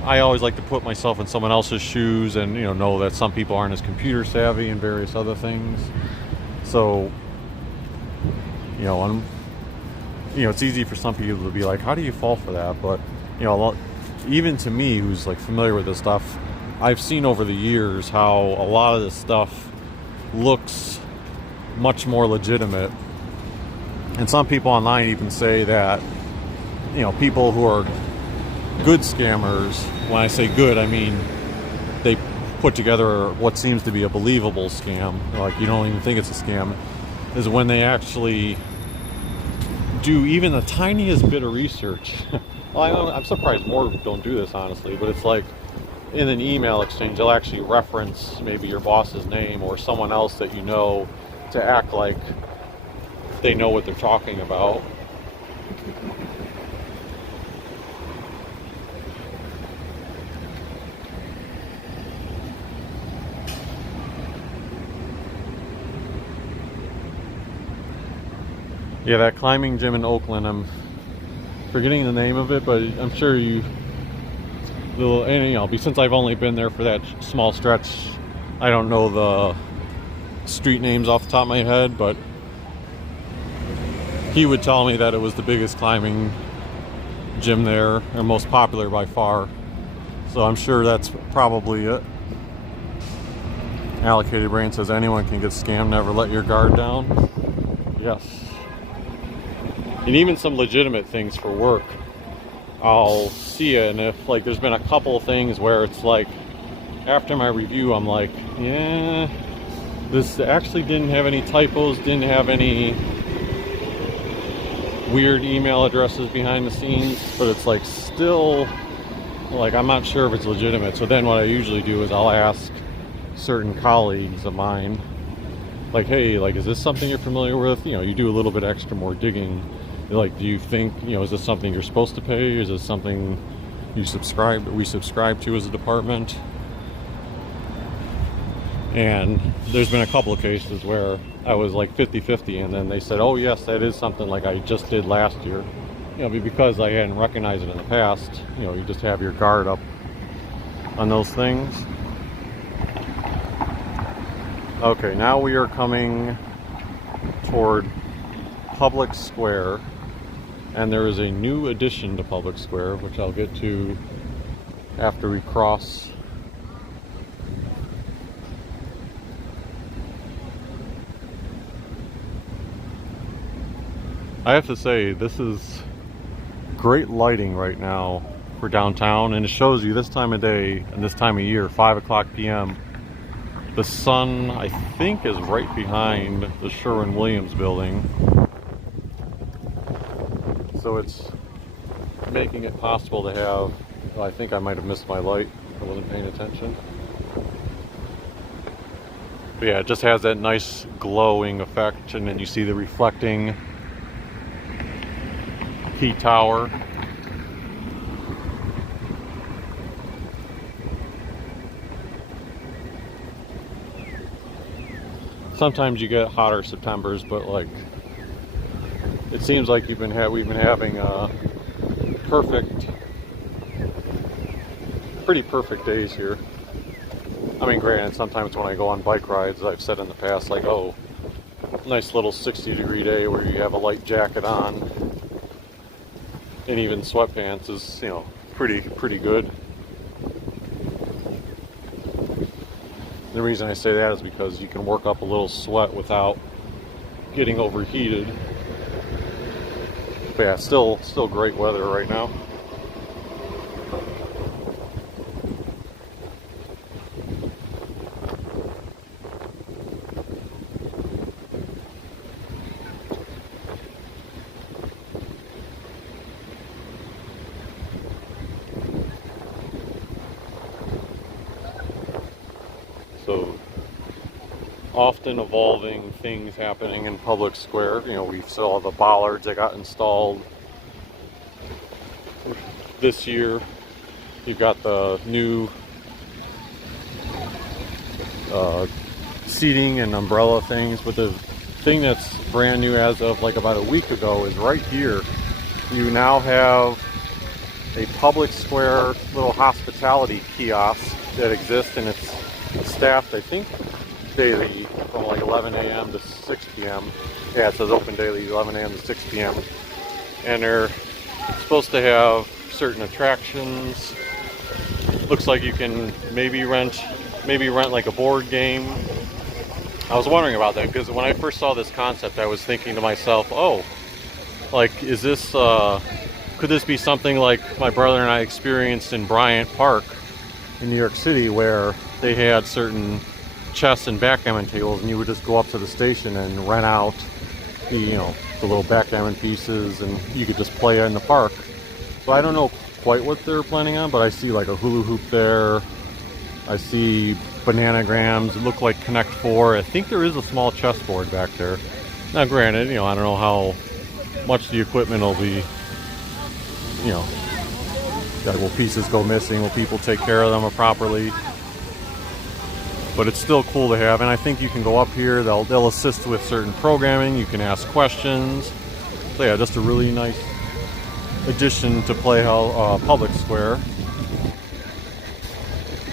I always like to put myself in someone else's shoes and know that some people aren't as computer savvy and various other things. So it's easy for some people to be like, how do you fall for that? But even to me, who's like familiar with this stuff, I've seen over the years how a lot of this stuff looks much more legitimate. And some people online even say that people who are good scammers, when I say good, I mean they put together what seems to be a believable scam, like you don't even think it's a scam, is when they actually do even the tiniest bit of research. Well, I'm surprised more don't do this, honestly, but it's like in an email exchange, they'll actually reference maybe your boss's name or someone else that you know to act like they know what they're talking about. Yeah, that climbing gym in Oakland, I'm forgetting the name of it, but I'm sure since I've only been there for that small stretch, I don't know the street names off the top of my head, but he would tell me that it was the biggest climbing gym there and most popular by far. So I'm sure that's probably it. Allocated Brain says anyone can get scammed, never let your guard down. Yes. And even some legitimate things for work, I'll see it, and if like there's been a couple of things where it's like after my review I'm like, yeah, this actually didn't have any typos, didn't have any weird email addresses behind the scenes, but it's like still like I'm not sure if it's legitimate. So then what I usually do is I'll ask certain colleagues of mine, like, hey, like, is this something you're familiar with? You know, you do a little bit extra more digging. Like, do you think, is this something you're supposed to pay? Is this something we subscribe to as a department? And there's been a couple of cases where I was like 50-50, and then they said, oh yes, that is something like I just did last year. Because I hadn't recognized it in the past, you just have your guard up on those things. Okay, now we are coming toward Public Square, and there is a new addition to Public Square, which I'll get to after we cross. I have to say, this is great lighting right now for downtown, and it shows you this time of day and this time of year, 5 o'clock p.m. The sun, I think, is right behind the Sherwin Williams building. So it's making it possible to have, I think I might have missed my light. I wasn't paying attention. But yeah, it just has that nice glowing effect, and then you see the reflecting heat tower. Sometimes you get hotter Septembers, but like it seems like we've been having pretty perfect days here. I mean, granted, sometimes when I go on bike rides, I've said in the past, like, oh, nice little 60-degree day where you have a light jacket on, and even sweatpants is, pretty good. The reason I say that is because you can work up a little sweat without getting overheated. But yeah, still great weather right now. So, often evolving things happening in Public Square. We saw the bollards that got installed this year. You've got the new seating and umbrella things, but the thing that's brand new as of like about a week ago is right here. You now have a Public Square little hospitality kiosk that exists, and it's staffed, I think, daily from like 11 a.m. to 6 p.m. Yeah, it says open daily 11 a.m. to 6 p.m. And they're supposed to have certain attractions. Looks like you can maybe rent like a board game. I was wondering about that because when I first saw this concept, I was thinking to myself, oh, like, is this could this be something like my brother and I experienced in Bryant Park in New York City, where they had certain chess and backgammon tables, and you would just go up to the station and rent out the the little backgammon pieces, and you could just play in the park. So I don't know quite what they're planning on, but I see like a hula hoop there. I see bananagrams. It look like Connect 4. I think there is a small chessboard back there. Now granted, I don't know how much the equipment will be, like, will pieces go missing? Will people take care of them properly? But it's still cool to have, and I think you can go up here. They'll assist with certain programming. You can ask questions. So yeah, just a really nice addition to Playhouse Public Square.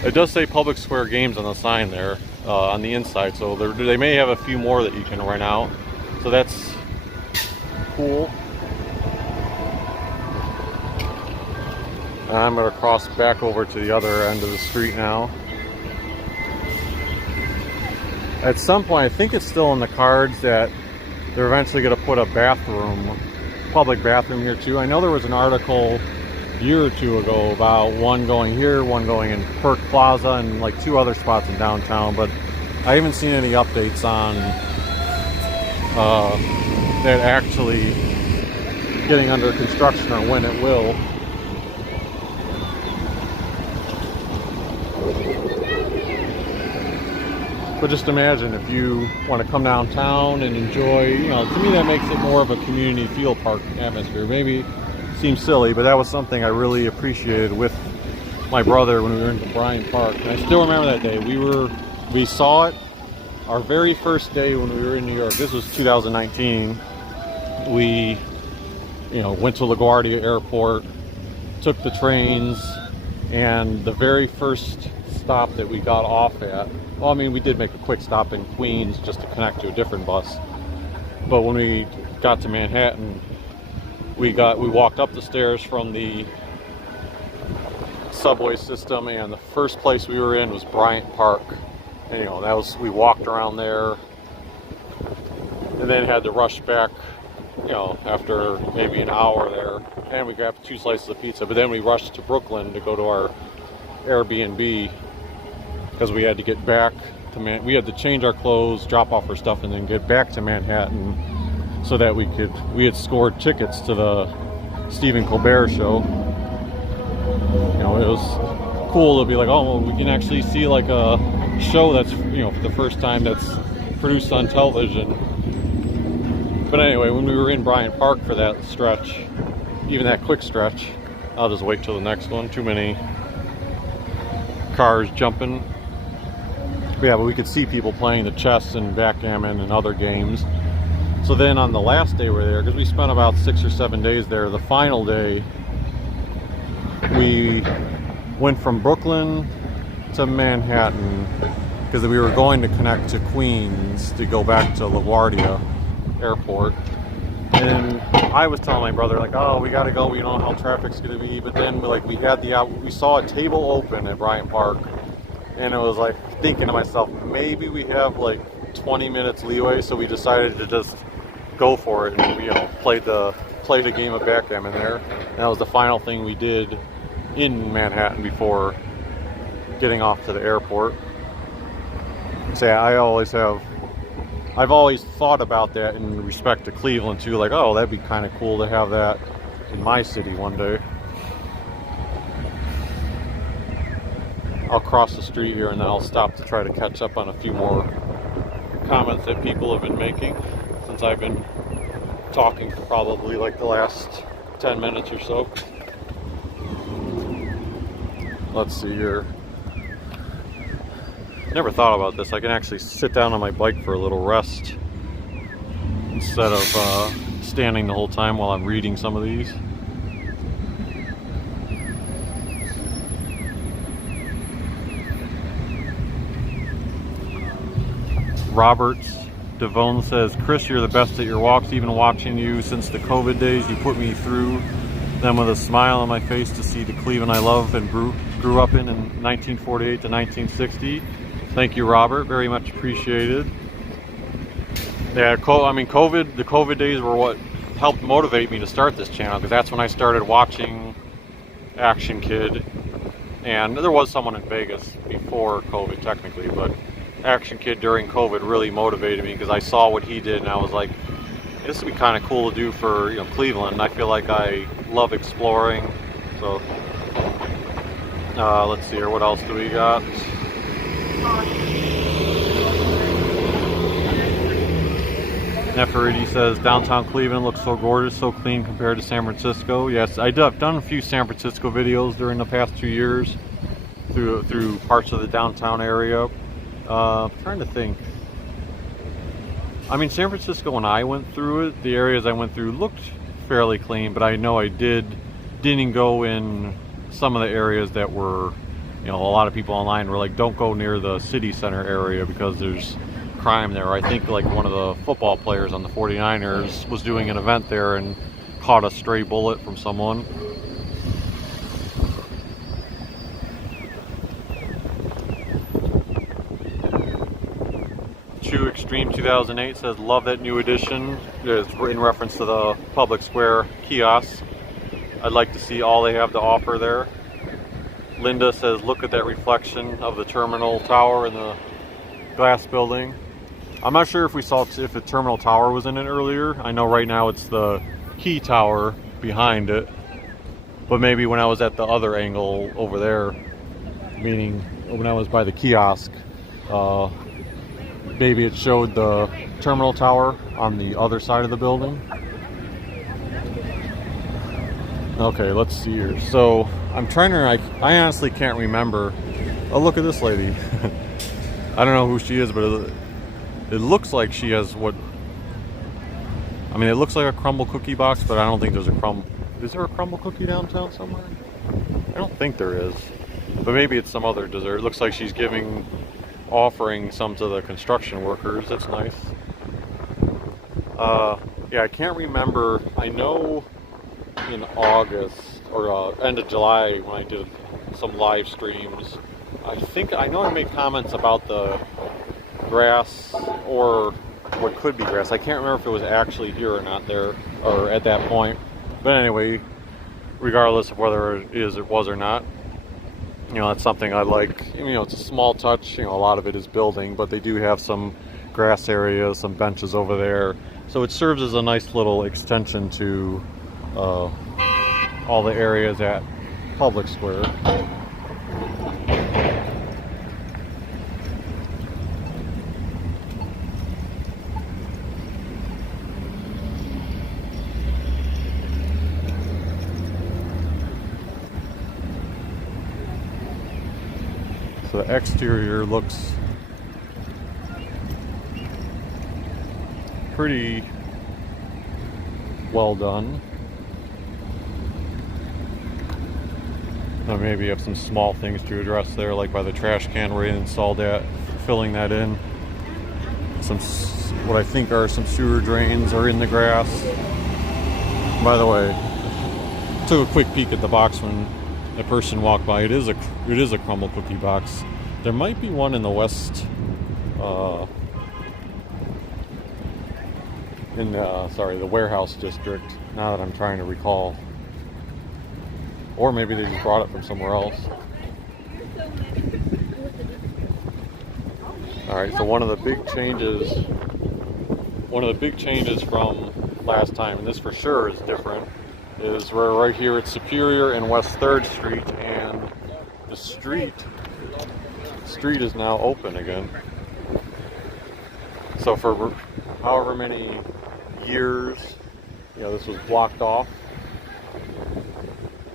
It does say Public Square Games on the sign there on the inside, so they may have a few more that you can rent out. So that's cool. And I'm going to cross back over to the other end of the street now. At some point, I think it's still in the cards that they're eventually going to put a public bathroom here too. I know there was an article a year or two ago about one going here, one going in Perk Plaza, and like 2 other spots in downtown, but I haven't seen any updates on that actually getting under construction or when it will. But just imagine if you want to come downtown and enjoy, to me that makes it more of a community feel park atmosphere. Maybe it seems silly, but that was something I really appreciated with my brother when we were in Bryant Park. And I still remember that day. We saw it our very first day when we were in New York. This was 2019. We, went to LaGuardia Airport, took the trains, and the very first stop that we got off at, well, I mean, we did make a quick stop in Queens just to connect to a different bus. But when we got to Manhattan, we walked up the stairs from the subway system, and the first place we were in was Bryant Park. And we walked around there, and then had to rush back, after maybe an hour there, and we grabbed 2 slices of pizza. But then we rushed to Brooklyn to go to our Airbnb, because we had to get back to we had to change our clothes, drop off our stuff, and then get back to Manhattan so that we had scored tickets to the Stephen Colbert show. It was cool to be like, oh, well, we can actually see like a show that's, for the first time that's produced on television. But anyway, when we were in Bryant Park for that stretch, even that quick stretch, I'll just wait till the next one. Too many cars jumping. But yeah, but we could see people playing the chess and backgammon and other games. So then on the last day we were there, because we spent about 6 or 7 days there, the final day we went from Brooklyn to Manhattan because we were going to connect to Queens to go back to LaGuardia Airport. And I was telling my brother, like, oh, we gotta go, we don't know how traffic's gonna be. But then we saw a table open at Bryant Park, and it was like thinking to myself, maybe we have like 20 minutes leeway, so we decided to just go for it and played a game of backgammon there. And that was the final thing we did in Manhattan before getting off to the airport. So yeah, I've always thought about that in respect to Cleveland too, like, oh, that'd be kind of cool to have that in my city one day. I'll cross the street here and then I'll stop to try to catch up on a few more comments that people have been making since I've been talking for probably like the last 10 minutes or so. Let's see here. Never thought about this. I can actually sit down on my bike for a little rest instead of standing the whole time while I'm reading some of these. Robert Devone says, Chris, you're the best at your walks. Even watching you since the COVID days, you put me through them with a smile on my face to see the Cleveland I love and grew up in 1948 to 1960. Thank you, Robert. Very much appreciated. Yeah, the COVID days were what helped motivate me to start this channel, because that's when I started watching Action Kid. And there was someone in Vegas before COVID, technically, but Action Kid during COVID really motivated me because I saw what he did and I was like, This would be kind of cool to do for, you know, Cleveland. I feel like I love exploring. So let's see here, what else do we got? Neferidi says downtown Cleveland looks so gorgeous, so clean compared to San Francisco. Yes, I've done a few San Francisco videos during the past 2 years through parts of the downtown area. Trying to think. I mean, San Francisco, when I went through it, the areas I went through looked fairly clean, but I know I didn't go in some of the areas that were, you know, a lot of people online were like, don't go near the city center area because there's crime there. I think like one of the football players on the 49ers was doing an event there and caught a stray bullet from someone. Chew Extreme 2008 says, love that new edition. It's in reference to the Public Square kiosk. I'd like to see all they have to offer there. Linda says, look at that reflection of the terminal tower in the glass building. I'm not sure if the terminal tower was in it earlier. I know right now it's the key tower behind it. But maybe when I was at the other angle over there, meaning when I was by the kiosk, maybe it showed the terminal tower on the other side of the building. Okay, let's see here. So I'm trying to, I honestly can't remember. Oh, look at this lady. I don't know who she is, but it looks like she has what, I mean, it looks like a crumble cookie box, but I don't think there's a crumble. Is there a crumble cookie downtown somewhere? I don't think there is, but maybe it's some other dessert. It looks like she's offering some to the construction workers. That's nice. Yeah, I can't remember. I know in August or end of July when I did some live streams, I know I made comments about the grass or what could be grass. I can't remember if it was actually here or not there or at that point. But anyway, regardless of whether it was or not, you know, that's something I like. You know, it's a small touch. You know, a lot of it is building, but they do have some grass areas, some benches over there. So it serves as a nice little extension to all the areas at Public Square. So the exterior looks pretty well done. Now maybe you have some small things to address there, like by the trash can where you installed that, filling that in. Some, what I think are some sewer drains are in the grass. By the way, took a quick peek at the box when the person walked by. It is a crumble cookie box. There might be one in the west, the warehouse district, now that I'm trying to recall. Or maybe they just brought it from somewhere else. Alright, so one of the big changes from last time, and this for sure is different, is we're right here at Superior and West 3rd Street, and the street is now open again. So for however many years, you know, this was blocked off.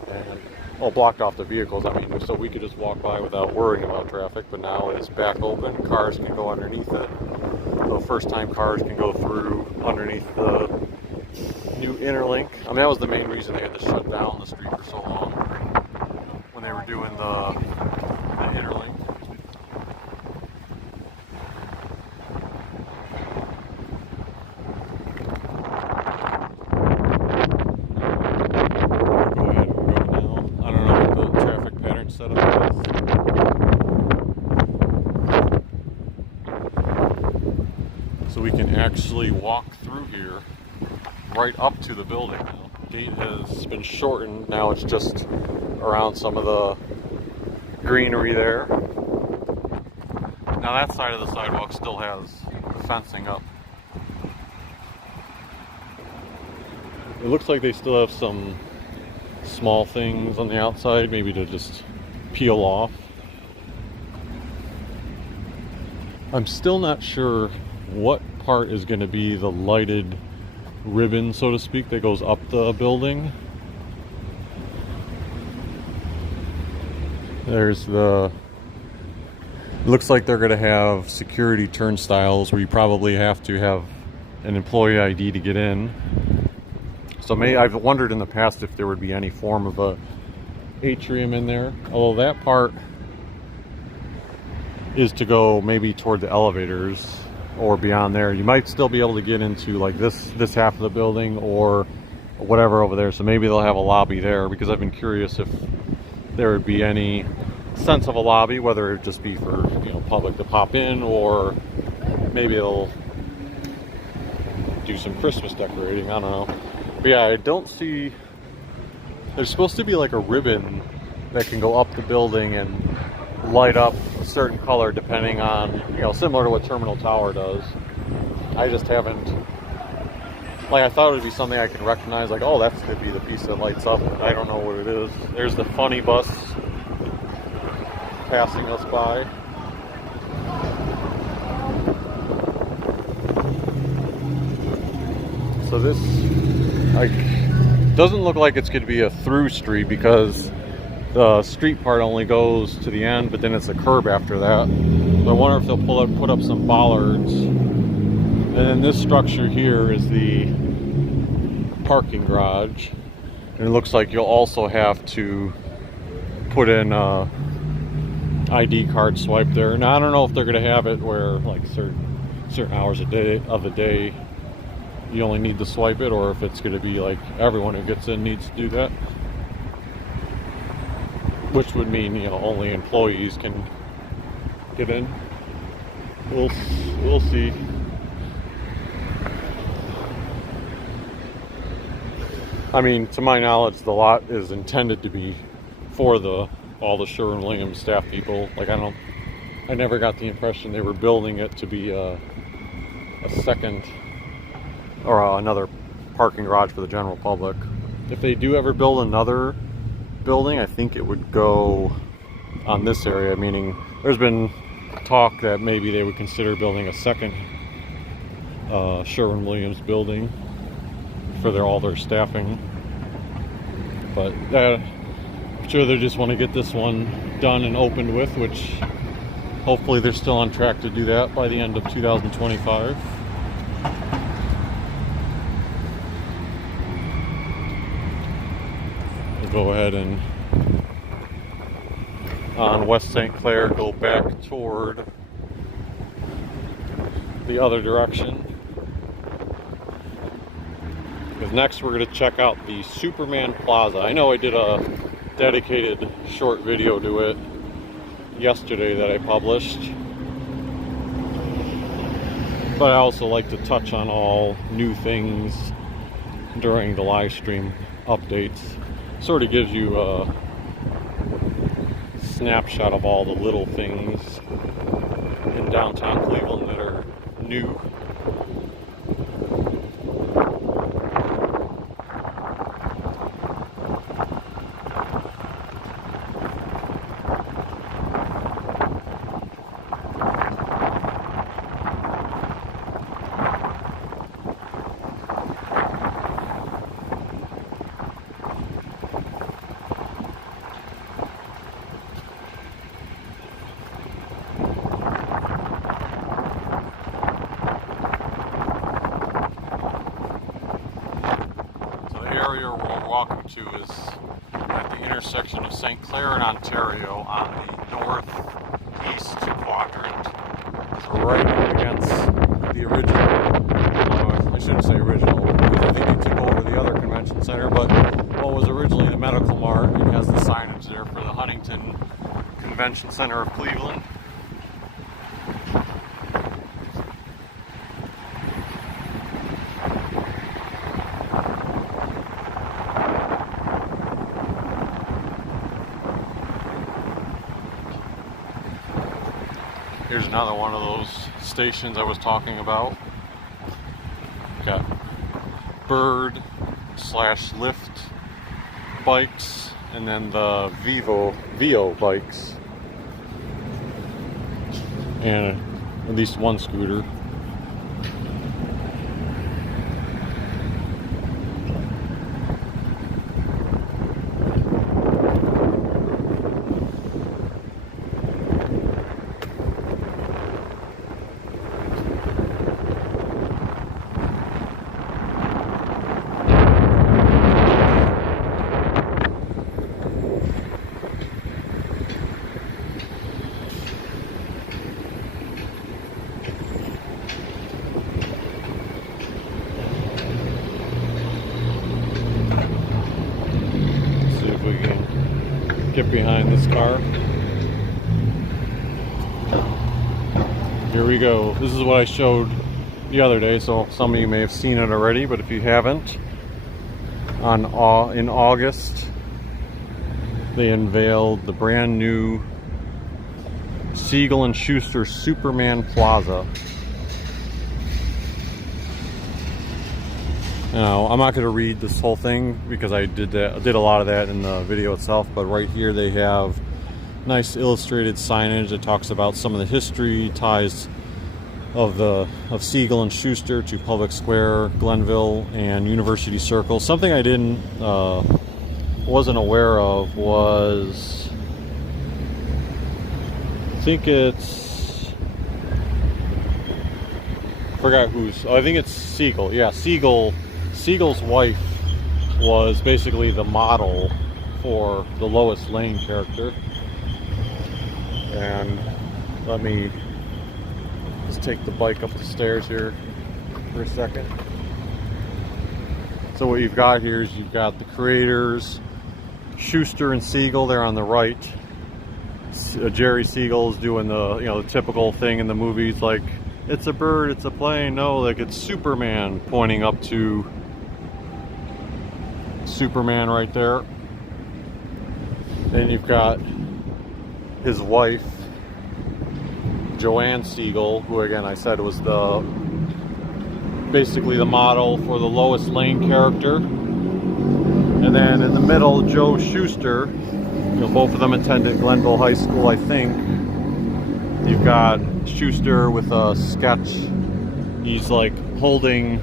And, well, blocked off the vehicles, I mean, so we could just walk by without worrying about traffic, but now it's back open. Cars can go underneath it. So first time cars can go through underneath the new interlink. I mean, that was the main reason they had to shut down the street for so long when they were doing the interlink. So we can actually walk through here right up to the building now. Gate has been shortened, now it's just around some of the greenery there. Now that side of the sidewalk still has fencing up. It looks like they still have some small things on the outside, maybe to just peel off. I'm still not sure what part is going to be the lighted ribbon, so to speak, that goes up the building. There's the... Looks like they're going to have security turnstiles where you probably have to have an employee ID to get in. So I've wondered in the past if there would be any form of a atrium in there. Although that part is to go maybe toward the elevators or beyond there. You might still be able to get into like this half of the building or whatever over there. So maybe they'll have a lobby there, because I've been curious if there would be any sense of a lobby, whether it just be for, you know, public to pop in, or maybe they'll do some Christmas decorating. I don't know. But yeah, I don't see... There's supposed to be like a ribbon that can go up the building and light up a certain color depending on, you know, similar to what Terminal Tower does. I just haven't... Like, I thought it would be something I could recognize, like, oh, that could be the piece that lights up. I don't know what it is. There's the funny bus passing us by. So this, like, doesn't look like it's going to be a through street, because the street part only goes to the end, but then it's a curb after that. So I wonder if they'll put up some bollards. And then this structure here is the parking garage. And it looks like you'll also have to put in a ID card swipe there. Now, I don't know if they're going to have it where, like, certain hours of the day you only need to swipe it, or if it's going to be like everyone who gets in needs to do that, which would mean, you know, only employees can get in. We'll see. I mean, to my knowledge, the lot is intended to be for all the Sherwin Williams staff people. Like, I never got the impression they were building it to be a second or another parking garage for the general public. If they do ever build another building, I think it would go on this area, meaning there's been talk that maybe they would consider building a second Sherwin Williams building for all their staffing. But I'm sure they just want to get this one done and opened with, which hopefully they're still on track to do that by the end of 2025. We'll go ahead and on West St. Clair go back toward the other direction. Because next we're going to check out the Superman Plaza. I know I did a dedicated short video to it yesterday that I published, but I also like to touch on all new things during the live stream updates. Sort of gives you a snapshot of all the little things in downtown Cleveland that are new. To is at the intersection of St. Clair and Ontario on the northeast quadrant. So right up against the original, I shouldn't say original, because I think they took over the other convention center, but what was originally the Medical Mart, it has the signage there for the Huntington Convention Center of Cleveland. Here's another one of those stations I was talking about. Got bird slash lift bikes, and then the Vio bikes, and at least one scooter. Get behind this car. Here we go. This is what I showed the other day, so some of you may have seen it already, but if you haven't, in August they unveiled the brand new Siegel & Schuster Superman Plaza. Now, I'm not going to read this whole thing because I did a lot of that in the video itself, but right here they have nice illustrated signage that talks about some of the history ties of Siegel & Schuster to Public Square, Glenville, and University Circle. Something I wasn't aware of was, I think it's, I think it's Siegel. Yeah, Siegel's wife was basically the model for the Lois Lane character. And let me just take the bike up the stairs here for a second. So what you've got here is you've got the creators, Schuster and Siegel, they're on the right. Jerry Siegel's doing the typical thing in the movies, like, it's a bird, it's a plane. No, like, it's Superman, pointing up to Superman right there. Then you've got his wife, Joanne Siegel, who again I said was basically the model for the Lois Lane character. And then in the middle, Joe Schuster. Both of them attended Glenville High School, I think. You've got Schuster with a sketch. He's like holding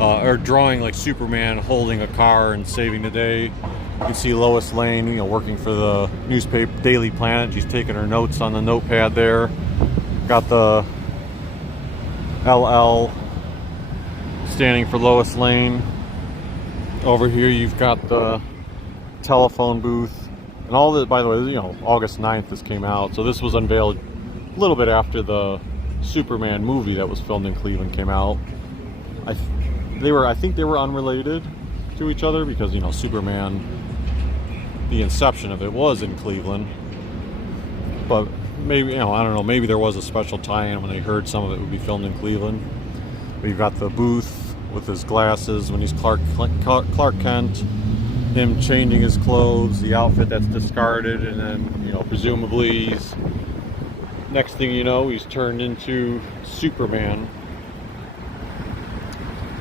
or drawing like Superman holding a car and saving the day. You can see Lois Lane, working for the newspaper Daily Planet. She's taking her notes on the notepad there. Got the LL standing for Lois Lane. Over here you've got the telephone booth. And all this, by the way, August 9th this came out. So this was unveiled a little bit after the Superman movie that was filmed in Cleveland came out. I think they were unrelated to each other because, Superman, the inception of it was in Cleveland. But maybe, I don't know, maybe there was a special tie-in when they heard some of it would be filmed in Cleveland. We've got the booth with his glasses when he's Clark Kent, him changing his clothes, the outfit that's discarded, and then, presumably next thing you know, he's turned into Superman.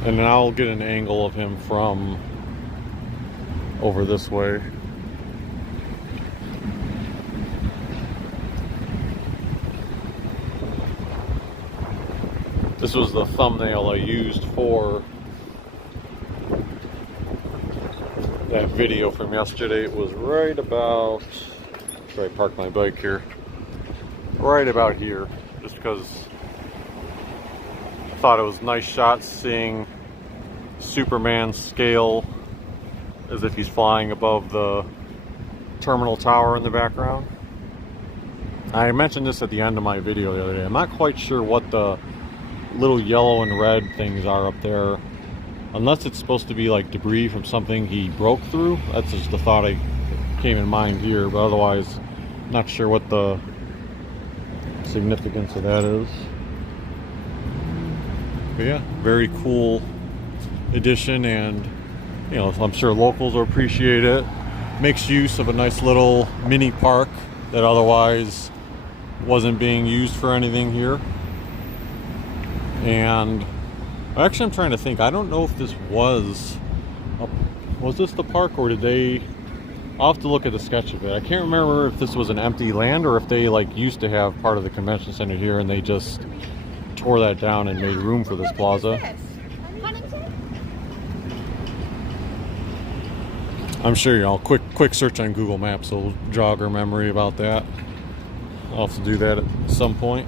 And then I'll get an angle of him from over this way. This was the thumbnail I used for that video from yesterday. It was right about, I parked my bike here, right about here, just because I thought it was a nice shot seeing Superman scale as if he's flying above the terminal tower in the background. I mentioned this at the end of my video the other day. I'm not quite sure what the little yellow and red things are up there, unless it's supposed to be like debris from something he broke through. That's just the thought I came in mind here, but otherwise not sure what the significance of that is. But yeah, very cool addition, and I'm sure locals will appreciate it. Makes use of a nice little mini park that otherwise wasn't being used for anything here. And actually I'm trying to think, I don't know if this was up. Was this the park, or did they... I'll have to look at the sketch of it. I can't remember if this was an empty land or if they like used to have part of the convention center here and they just tore that down and made room for this plaza. I'm sure, you know, quick search on Google Maps will jog our memory about that. I'll have to do that at some point.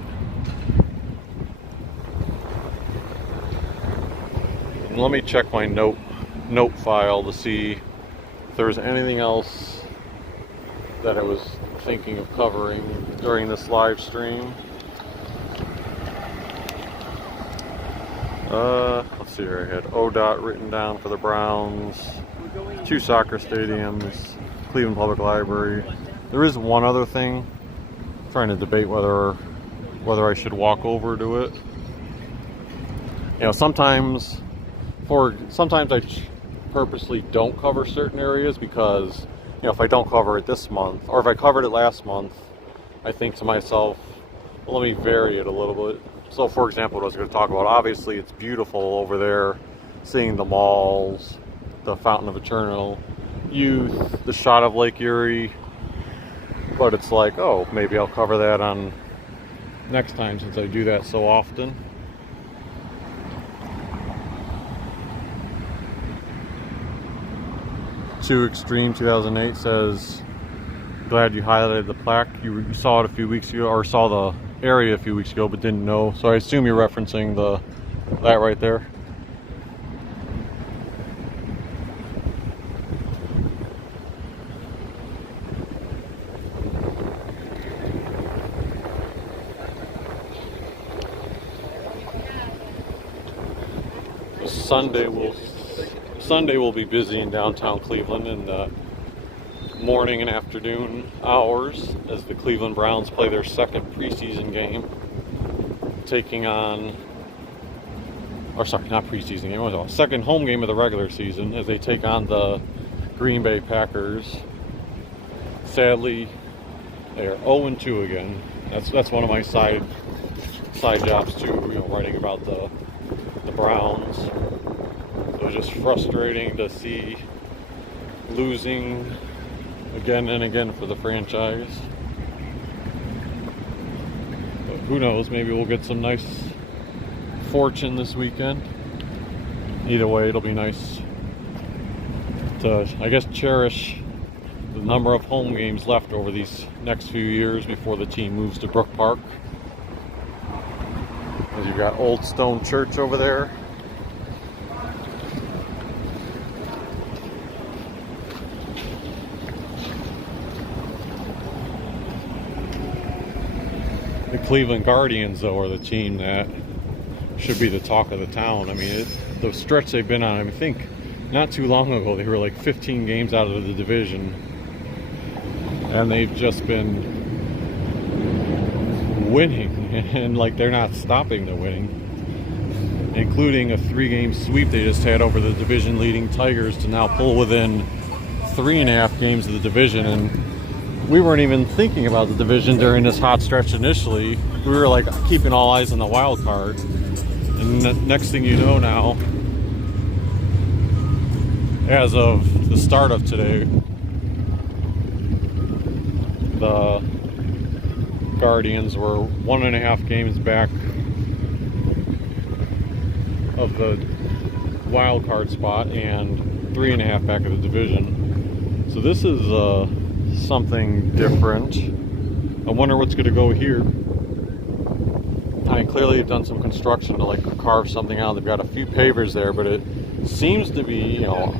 And let me check my note file to see if there's anything else that I was thinking of covering during this live stream. Let's see here. I had ODOT written down for the Browns, 2 soccer stadiums, Cleveland Public Library. There is one other thing. I'm trying to debate whether I should walk over to it. You know, sometimes I purposely don't cover certain areas because, you know, if I don't cover it this month, or if I covered it last month, I think to myself, well, let me vary it a little bit. So, for example, what I was going to talk about, obviously it's beautiful over there, seeing the malls, the Fountain of Eternal Youth, the shot of Lake Erie, but it's like, oh, maybe I'll cover that on next time since I do that so often. Too Extreme 2008 says, glad you highlighted the plaque. You saw it a few weeks ago, or saw the area a few weeks ago, but didn't know. So I assume you're referencing that right there. Sunday will be busy in downtown Cleveland in the morning and afternoon hours as the Cleveland Browns play their second preseason game, taking on, or sorry, not preseason game, it was a second home game of the regular season as they take on the Green Bay Packers. Sadly, they are 0-2 again. That's one of my side jobs too, you know, writing about the Browns. It was just frustrating to see losing again and again for the franchise. But who knows, maybe we'll get some nice fortune this weekend. Either way, it'll be nice to, I guess, cherish the number of home games left over these next few years before the team moves to Brook Park. As you've got Old Stone Church over there. The Cleveland Guardians, though, are the team that should be the talk of the town. I mean, the stretch they've been on, I think not too long ago, they were like 15 games out of the division. And they've just been winning, and like they're not stopping the winning, including a 3-game sweep they just had over the division leading Tigers to now pull within 3.5 games of the division. And we weren't even thinking about the division during this hot stretch initially. We were like keeping all eyes on the wild card, and next thing you know now, as of the start of today, the Guardians were 1.5 games back of the wild card spot and 3.5 back of the division. So this is something different. I wonder what's going to go here. I mean, clearly they've done some construction to like carve something out. They've got a few pavers there, but it seems to be, you know,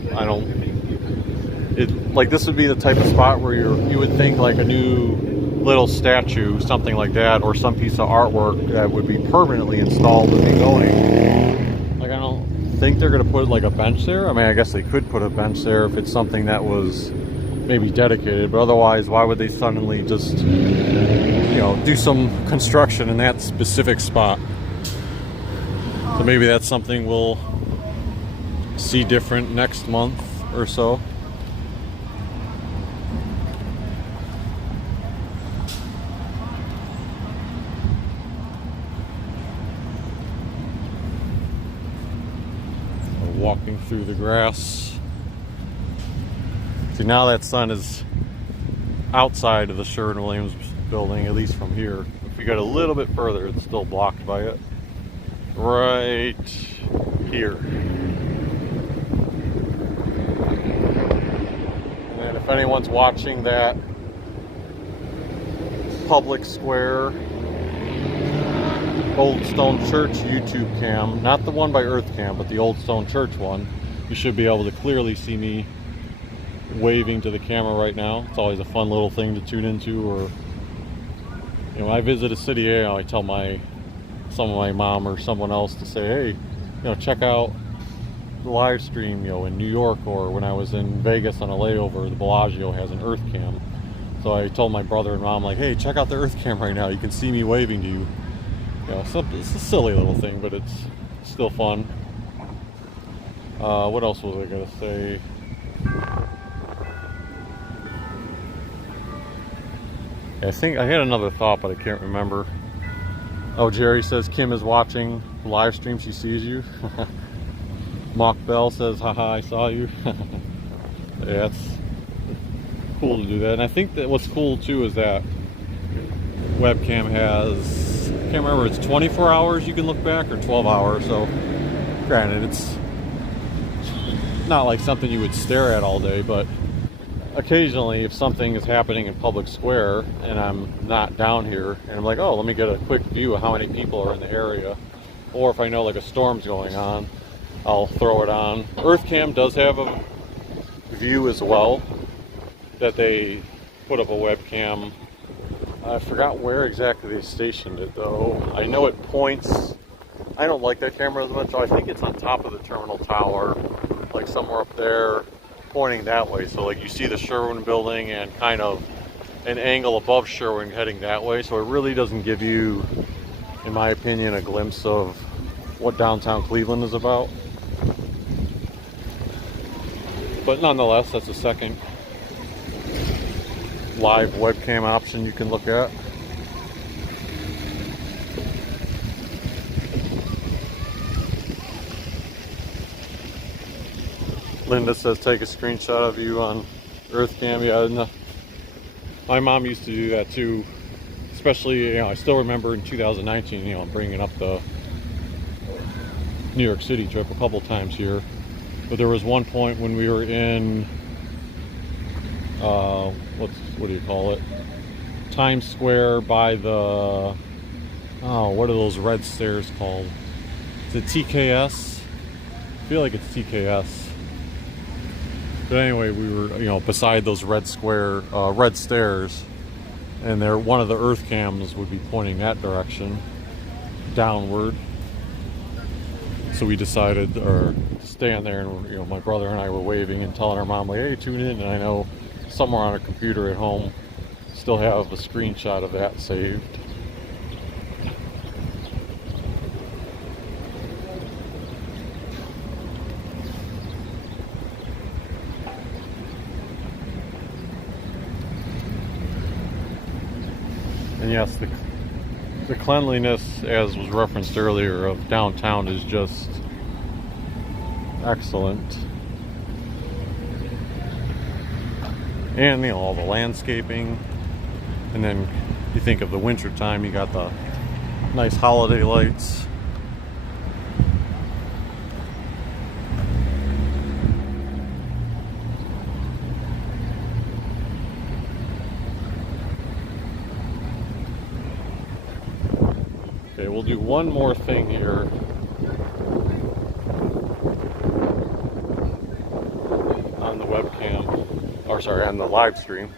like this would be the type of spot where you would think like a new little statue, something like that, or some piece of artwork that would be permanently installed would be going. Like, I don't think they're going to put like a bench there. I mean, I guess they could put a bench there if it's something that was maybe dedicated, but otherwise, why would they suddenly just, you know, do some construction in that specific spot? So maybe that's something we'll see different next month or so. Walking through the grass See, now that sun is outside of the Sherwin Williams building, at least from here. If you get a little bit further, it's still blocked by it. Right here. And if anyone's watching that public square Old Stone Church YouTube cam, not the one by Earth Cam, but the Old Stone Church one, you should be able to clearly see me waving to the camera right now. It's always a fun little thing to tune into. Or, you know, when I visit a city, I tell some of my mom or someone else to say, hey, you know, check out the live stream, you know, in New York, or when I was in Vegas on a layover, the Bellagio has an Earth Cam. So I told my brother and mom, like, hey, check out the Earth Cam right now. You can see me waving to you. You know, so it's a silly little thing, but it's still fun. What else was I gonna say? I think I had another thought, but I can't remember. Oh, Jerry says Kim is watching the live stream. She sees you. Mock Bell says, haha, I saw you. Yeah, it's cool to do that. And I think that what's cool too is that webcam has, I can't remember, it's 24 hours you can look back or 12 hours. So granted, it's not like something you would stare at all day, but occasionally if something is happening in public square and I'm not down here and I'm like, oh, let me get a quick view of how many people are in the area, or if I know like a storm's going on, I'll throw it on. Earth Cam does have a view as well, that they put up a webcam. I forgot where exactly they stationed it though. I know it points, I don't like that camera as much, so I think it's on top of the terminal tower, like somewhere up there, pointing that way. So like you see the Sherwin building and kind of an angle above Sherwin heading that way. So it really doesn't give you, in my opinion, a glimpse of what downtown Cleveland is about. But nonetheless, that's a second live webcam option you can look at. Linda says take a screenshot of you on Earth Cam. Yeah, no, my mom used to do that too. Especially, you know, I still remember in 2019, you know, bringing up the New York City trip a couple times here. But there was one point when we were in, what do you call it? Times Square by the, oh, what are those red stairs called? Is it TKS? I feel like it's TKS. But anyway, we were, you know, beside those red stairs, and there, one of the Earth Cams would be pointing that direction, downward. So we decided to stand there, and, you know, my brother and I were waving and telling our mom, like, hey, tune in. And I know somewhere on a computer at home still have a screenshot of that saved. And yes, the cleanliness, as was referenced earlier, of downtown is just excellent. And, you know, all the landscaping. And then you think of the winter time, you got the nice holiday lights. Okay, we'll do one more thing here. On the webcam, or sorry, on the live stream.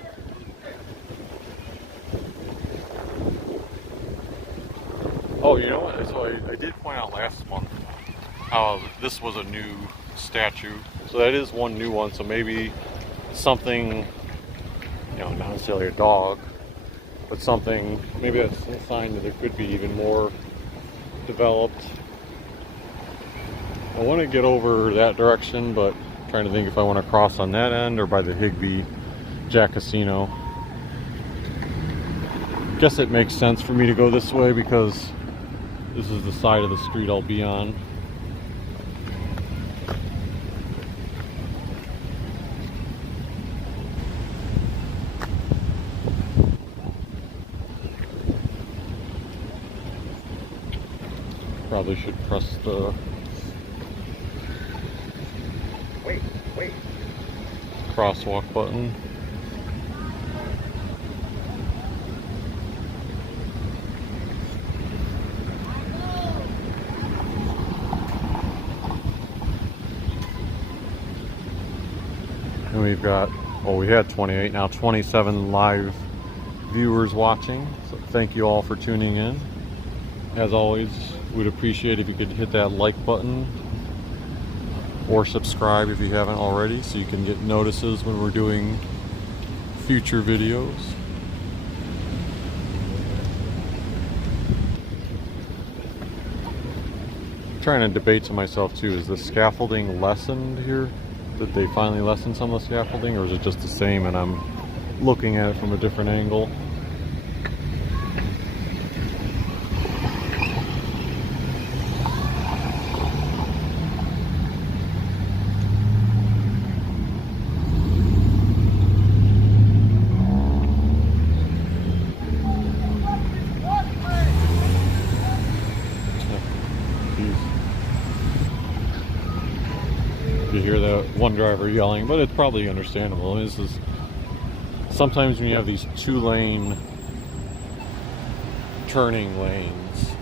Oh, you know what? So I did point out last month how this was a new statue. So that is one new one. So maybe something, you know, not necessarily a dog, but something, maybe that's a sign that there could be even more developed. I want to get over that direction, but I'm trying to think if I want to cross on that end or by the Higbee Jack Casino. Guess it makes sense for me to go this way because this is the side of the street I'll be on. Probably should press the Wait. crosswalk button. And we've got, well, we had 28, now 27 live viewers watching. So thank you all for tuning in. As always, we'd appreciate if you could hit that like button or subscribe if you haven't already, so you can get notices when we're doing future videos. I'm trying to debate to myself too, is the scaffolding lessened here? Did they finally lessen some of the scaffolding, or is it just the same and I'm looking at it from a different angle? You hear that one driver yelling, but it's probably understandable. This is sometimes when you have these 2-lane turning lanes,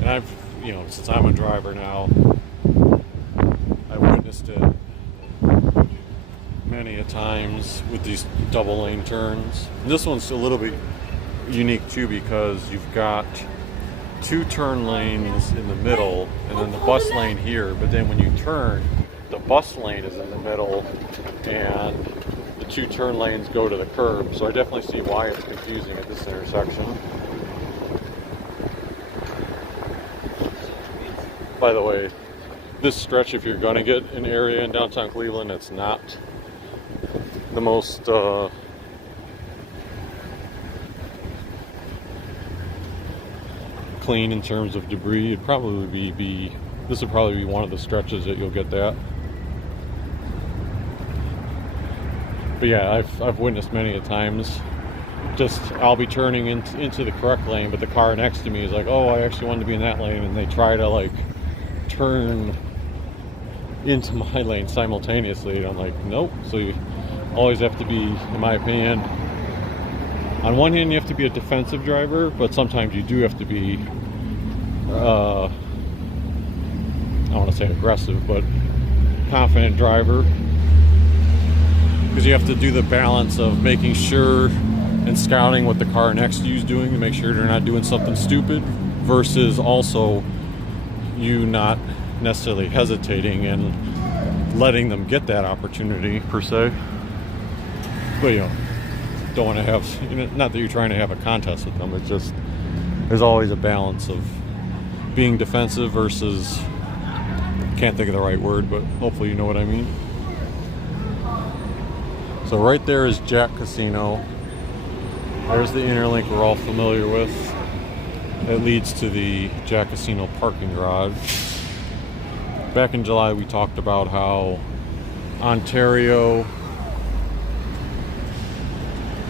and I've, you know, since I'm a driver now, I've witnessed it many a times with these double lane turns. And this one's a little bit unique too, because you've got 2 turn lanes in the middle and then the bus lane here, but then when you turn, the bus lane is in the middle and the 2 turn lanes go to the curb. So I definitely see why it's confusing at this intersection. By the way, this stretch, if you're going to get an area in downtown Cleveland, it's not the most clean in terms of debris. It'd probably be this would probably be one of the stretches that you'll get that. But yeah, I've witnessed many a times, just I'll be turning into the correct lane, but the car next to me is like, oh, I actually wanted to be in that lane, and they try to like turn into my lane simultaneously, and I'm like, nope. So you always have to be, in my opinion, on one hand you have to be a defensive driver, but sometimes you do have to be I don't want to say aggressive, but confident driver, because you have to do the balance of making sure and scouting what the car next to you is doing to make sure they're not doing something stupid, versus also you not necessarily hesitating and letting them get that opportunity per se. But you know, don't want to have, you know, not that you're trying to have a contest with them, it's just there's always a balance of being defensive versus, can't think of the right word, but hopefully you know what I mean. So right there is Jack Casino. There's the interlink we're all familiar with. It leads to the Jack Casino parking garage. Back in July we talked about how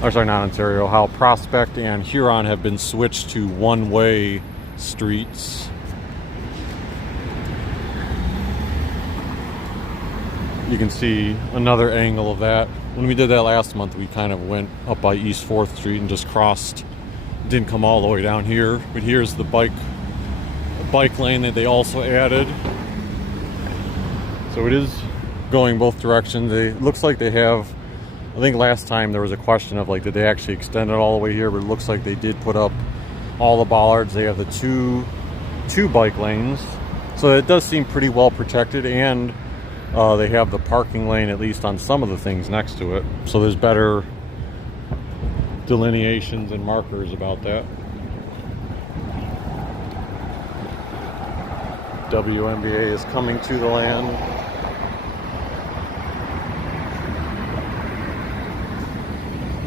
how Prospect and Huron have been switched to one-way streets. You can see another angle of that. When we did that last month, we kind of went up by East 4th Street and just crossed, didn't come all the way down here, but here's the bike lane that they also added. So it is going both directions. It looks like they have, I think last time there was a question of like, did they actually extend it all the way here? But it looks like they did put up all the bollards. They have the two bike lanes. So it does seem pretty well protected, and they have the parking lane at least on some of the things next to it. So there's better delineations and markers about that. WNBA is coming to the land.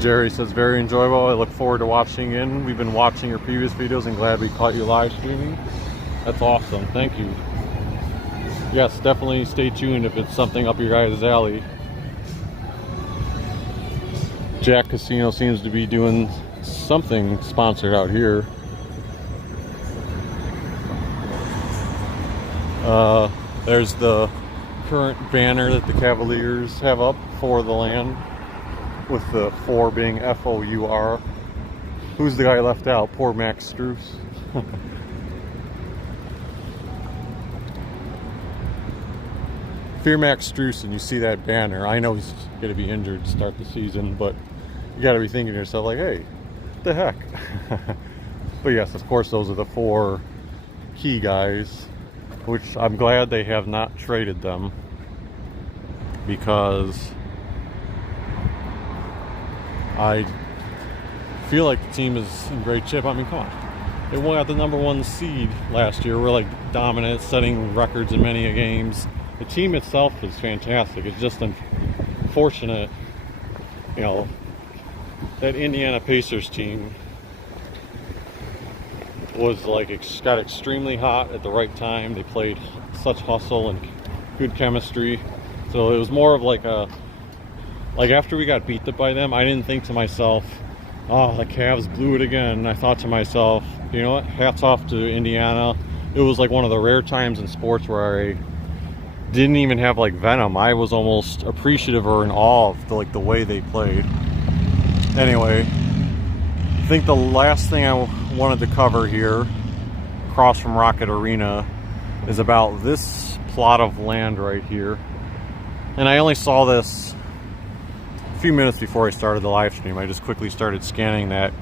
Jerry says, very enjoyable. I look forward to watching in. We've been watching your previous videos and glad we caught you live streaming. That's awesome. Thank you. Yes, definitely stay tuned if it's something up your guys' alley. Jack Casino seems to be doing something sponsored out here. There's the current banner that the Cavaliers have up for the land, with the 4 being F-O-U-R. Who's the guy left out? Poor Max Strus. If you're Max Strus and you see that banner, I know he's going to be injured to start the season, but you got to be thinking to yourself, like, hey, what the heck? But yes, of course, those are the 4 key guys, which I'm glad they have not traded them, because I feel like the team is in great shape. I mean, come on. They got the #1 seed last year. We're like dominant, setting records in many games. The team itself is fantastic. It's just unfortunate, you know, that Indiana Pacers team was like, got extremely hot at the right time. They played such hustle and good chemistry. So it was more of like after we got beat by them, I didn't think to myself, oh, the Cavs blew it again. I thought to myself, you know what, hats off to Indiana. It was like one of the rare times in sports where I didn't even have like venom. I was almost appreciative or in awe of the way they played. Anyway, I think the last thing I wanted to cover here, across from Rocket Arena, is about this plot of land right here. And I only saw this a few minutes before I started the live stream. I just quickly started scanning that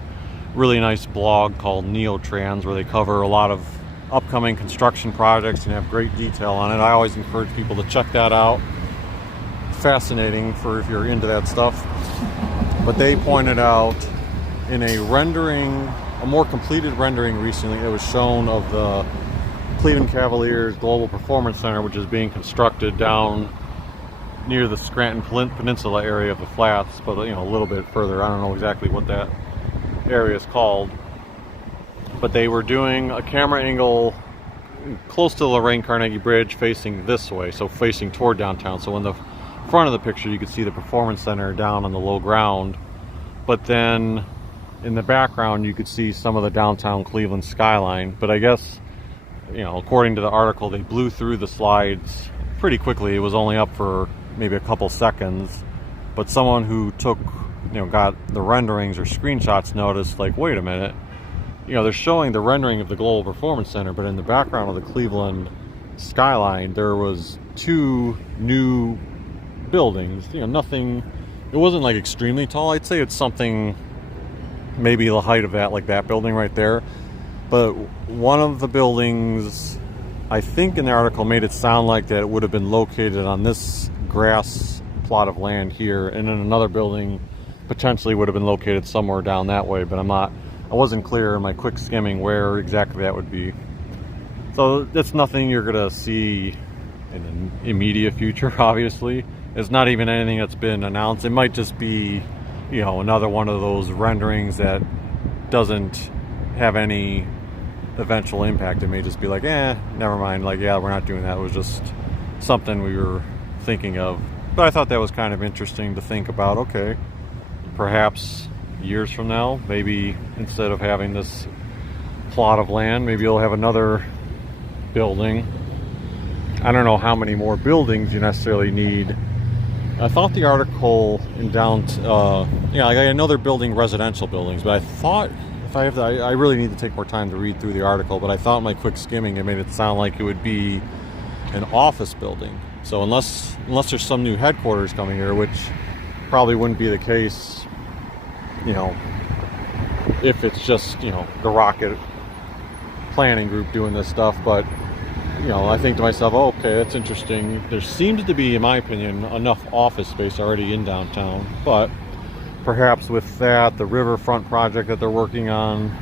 really nice blog called Neotrans, where they cover a lot of upcoming construction projects and have great detail on it. I always encourage people to check that out. Fascinating for if you're into that stuff. But they pointed out in a rendering, a more completed rendering recently, it was shown of the Cleveland Cavaliers Global Performance Center, which is being constructed down near the Scranton Peninsula area of the Flats, but you know, a little bit further. I don't know exactly what that area is called. But they were doing a camera angle close to the Lorraine Carnegie Bridge facing this way, so facing toward downtown. So in the front of the picture you could see the Performance Center down on the low ground, but then in the background you could see some of the downtown Cleveland skyline. But I guess, you know, according to the article, they blew through the slides pretty quickly. It was only up for maybe a couple seconds, but someone who took, you know, got the renderings or screenshots noticed, like, wait a minute, you know, they're showing the rendering of the Global Performance Center, but in the background of the Cleveland skyline there was 2 new buildings. You know, nothing, it wasn't like extremely tall. I'd say it's something maybe the height of that, like that building right there. But one of the buildings, I think in the article, made it sound like that it would have been located on this grass plot of land here, and then another building potentially would have been located somewhere down that way, but I wasn't clear in my quick skimming where exactly that would be. So it's nothing you're gonna see in the immediate future, obviously. It's not even anything that's been announced. It might just be, you know, another one of those renderings that doesn't have any eventual impact. It may just be like, never mind, like, yeah, we're not doing that. It was just something we were thinking of. But I thought that was kind of interesting to think about. Okay, perhaps years from now, maybe instead of having this plot of land, maybe you'll have another building. I don't know how many more buildings you necessarily need. I thought the article in yeah, I know they're building residential buildings, but I thought, if I have to, I really need to take more time to read through the article, but I thought in my quick skimming it made it sound like it would be an office building. So unless there's some new headquarters coming here, which probably wouldn't be the case, you know, if it's just, you know, the Rocket planning group doing this stuff. But, you know, I think to myself, oh, okay, that's interesting. There seems to be, in my opinion, enough office space already in downtown, but perhaps with that, the riverfront project that they're working on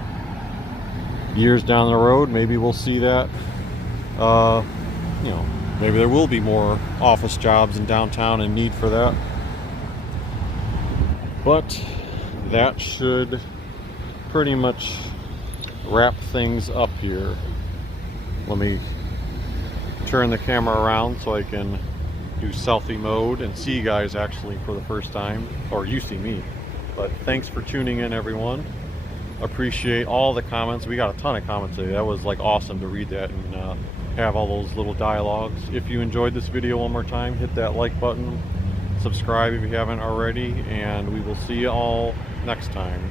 years down the road, maybe we'll see that, you know, maybe there will be more office jobs in downtown and need for that. But that should pretty much wrap things up here. Let me turn the camera around so I can do selfie mode and see you guys actually for the first time, or you see me. But thanks for tuning in, everyone. appreciate all the comments. We got a ton of comments today. That was like awesome to read that and have all those little dialogues. If you enjoyed this video, one more time, hit that like button, subscribe if you haven't already, and we will see you all next time.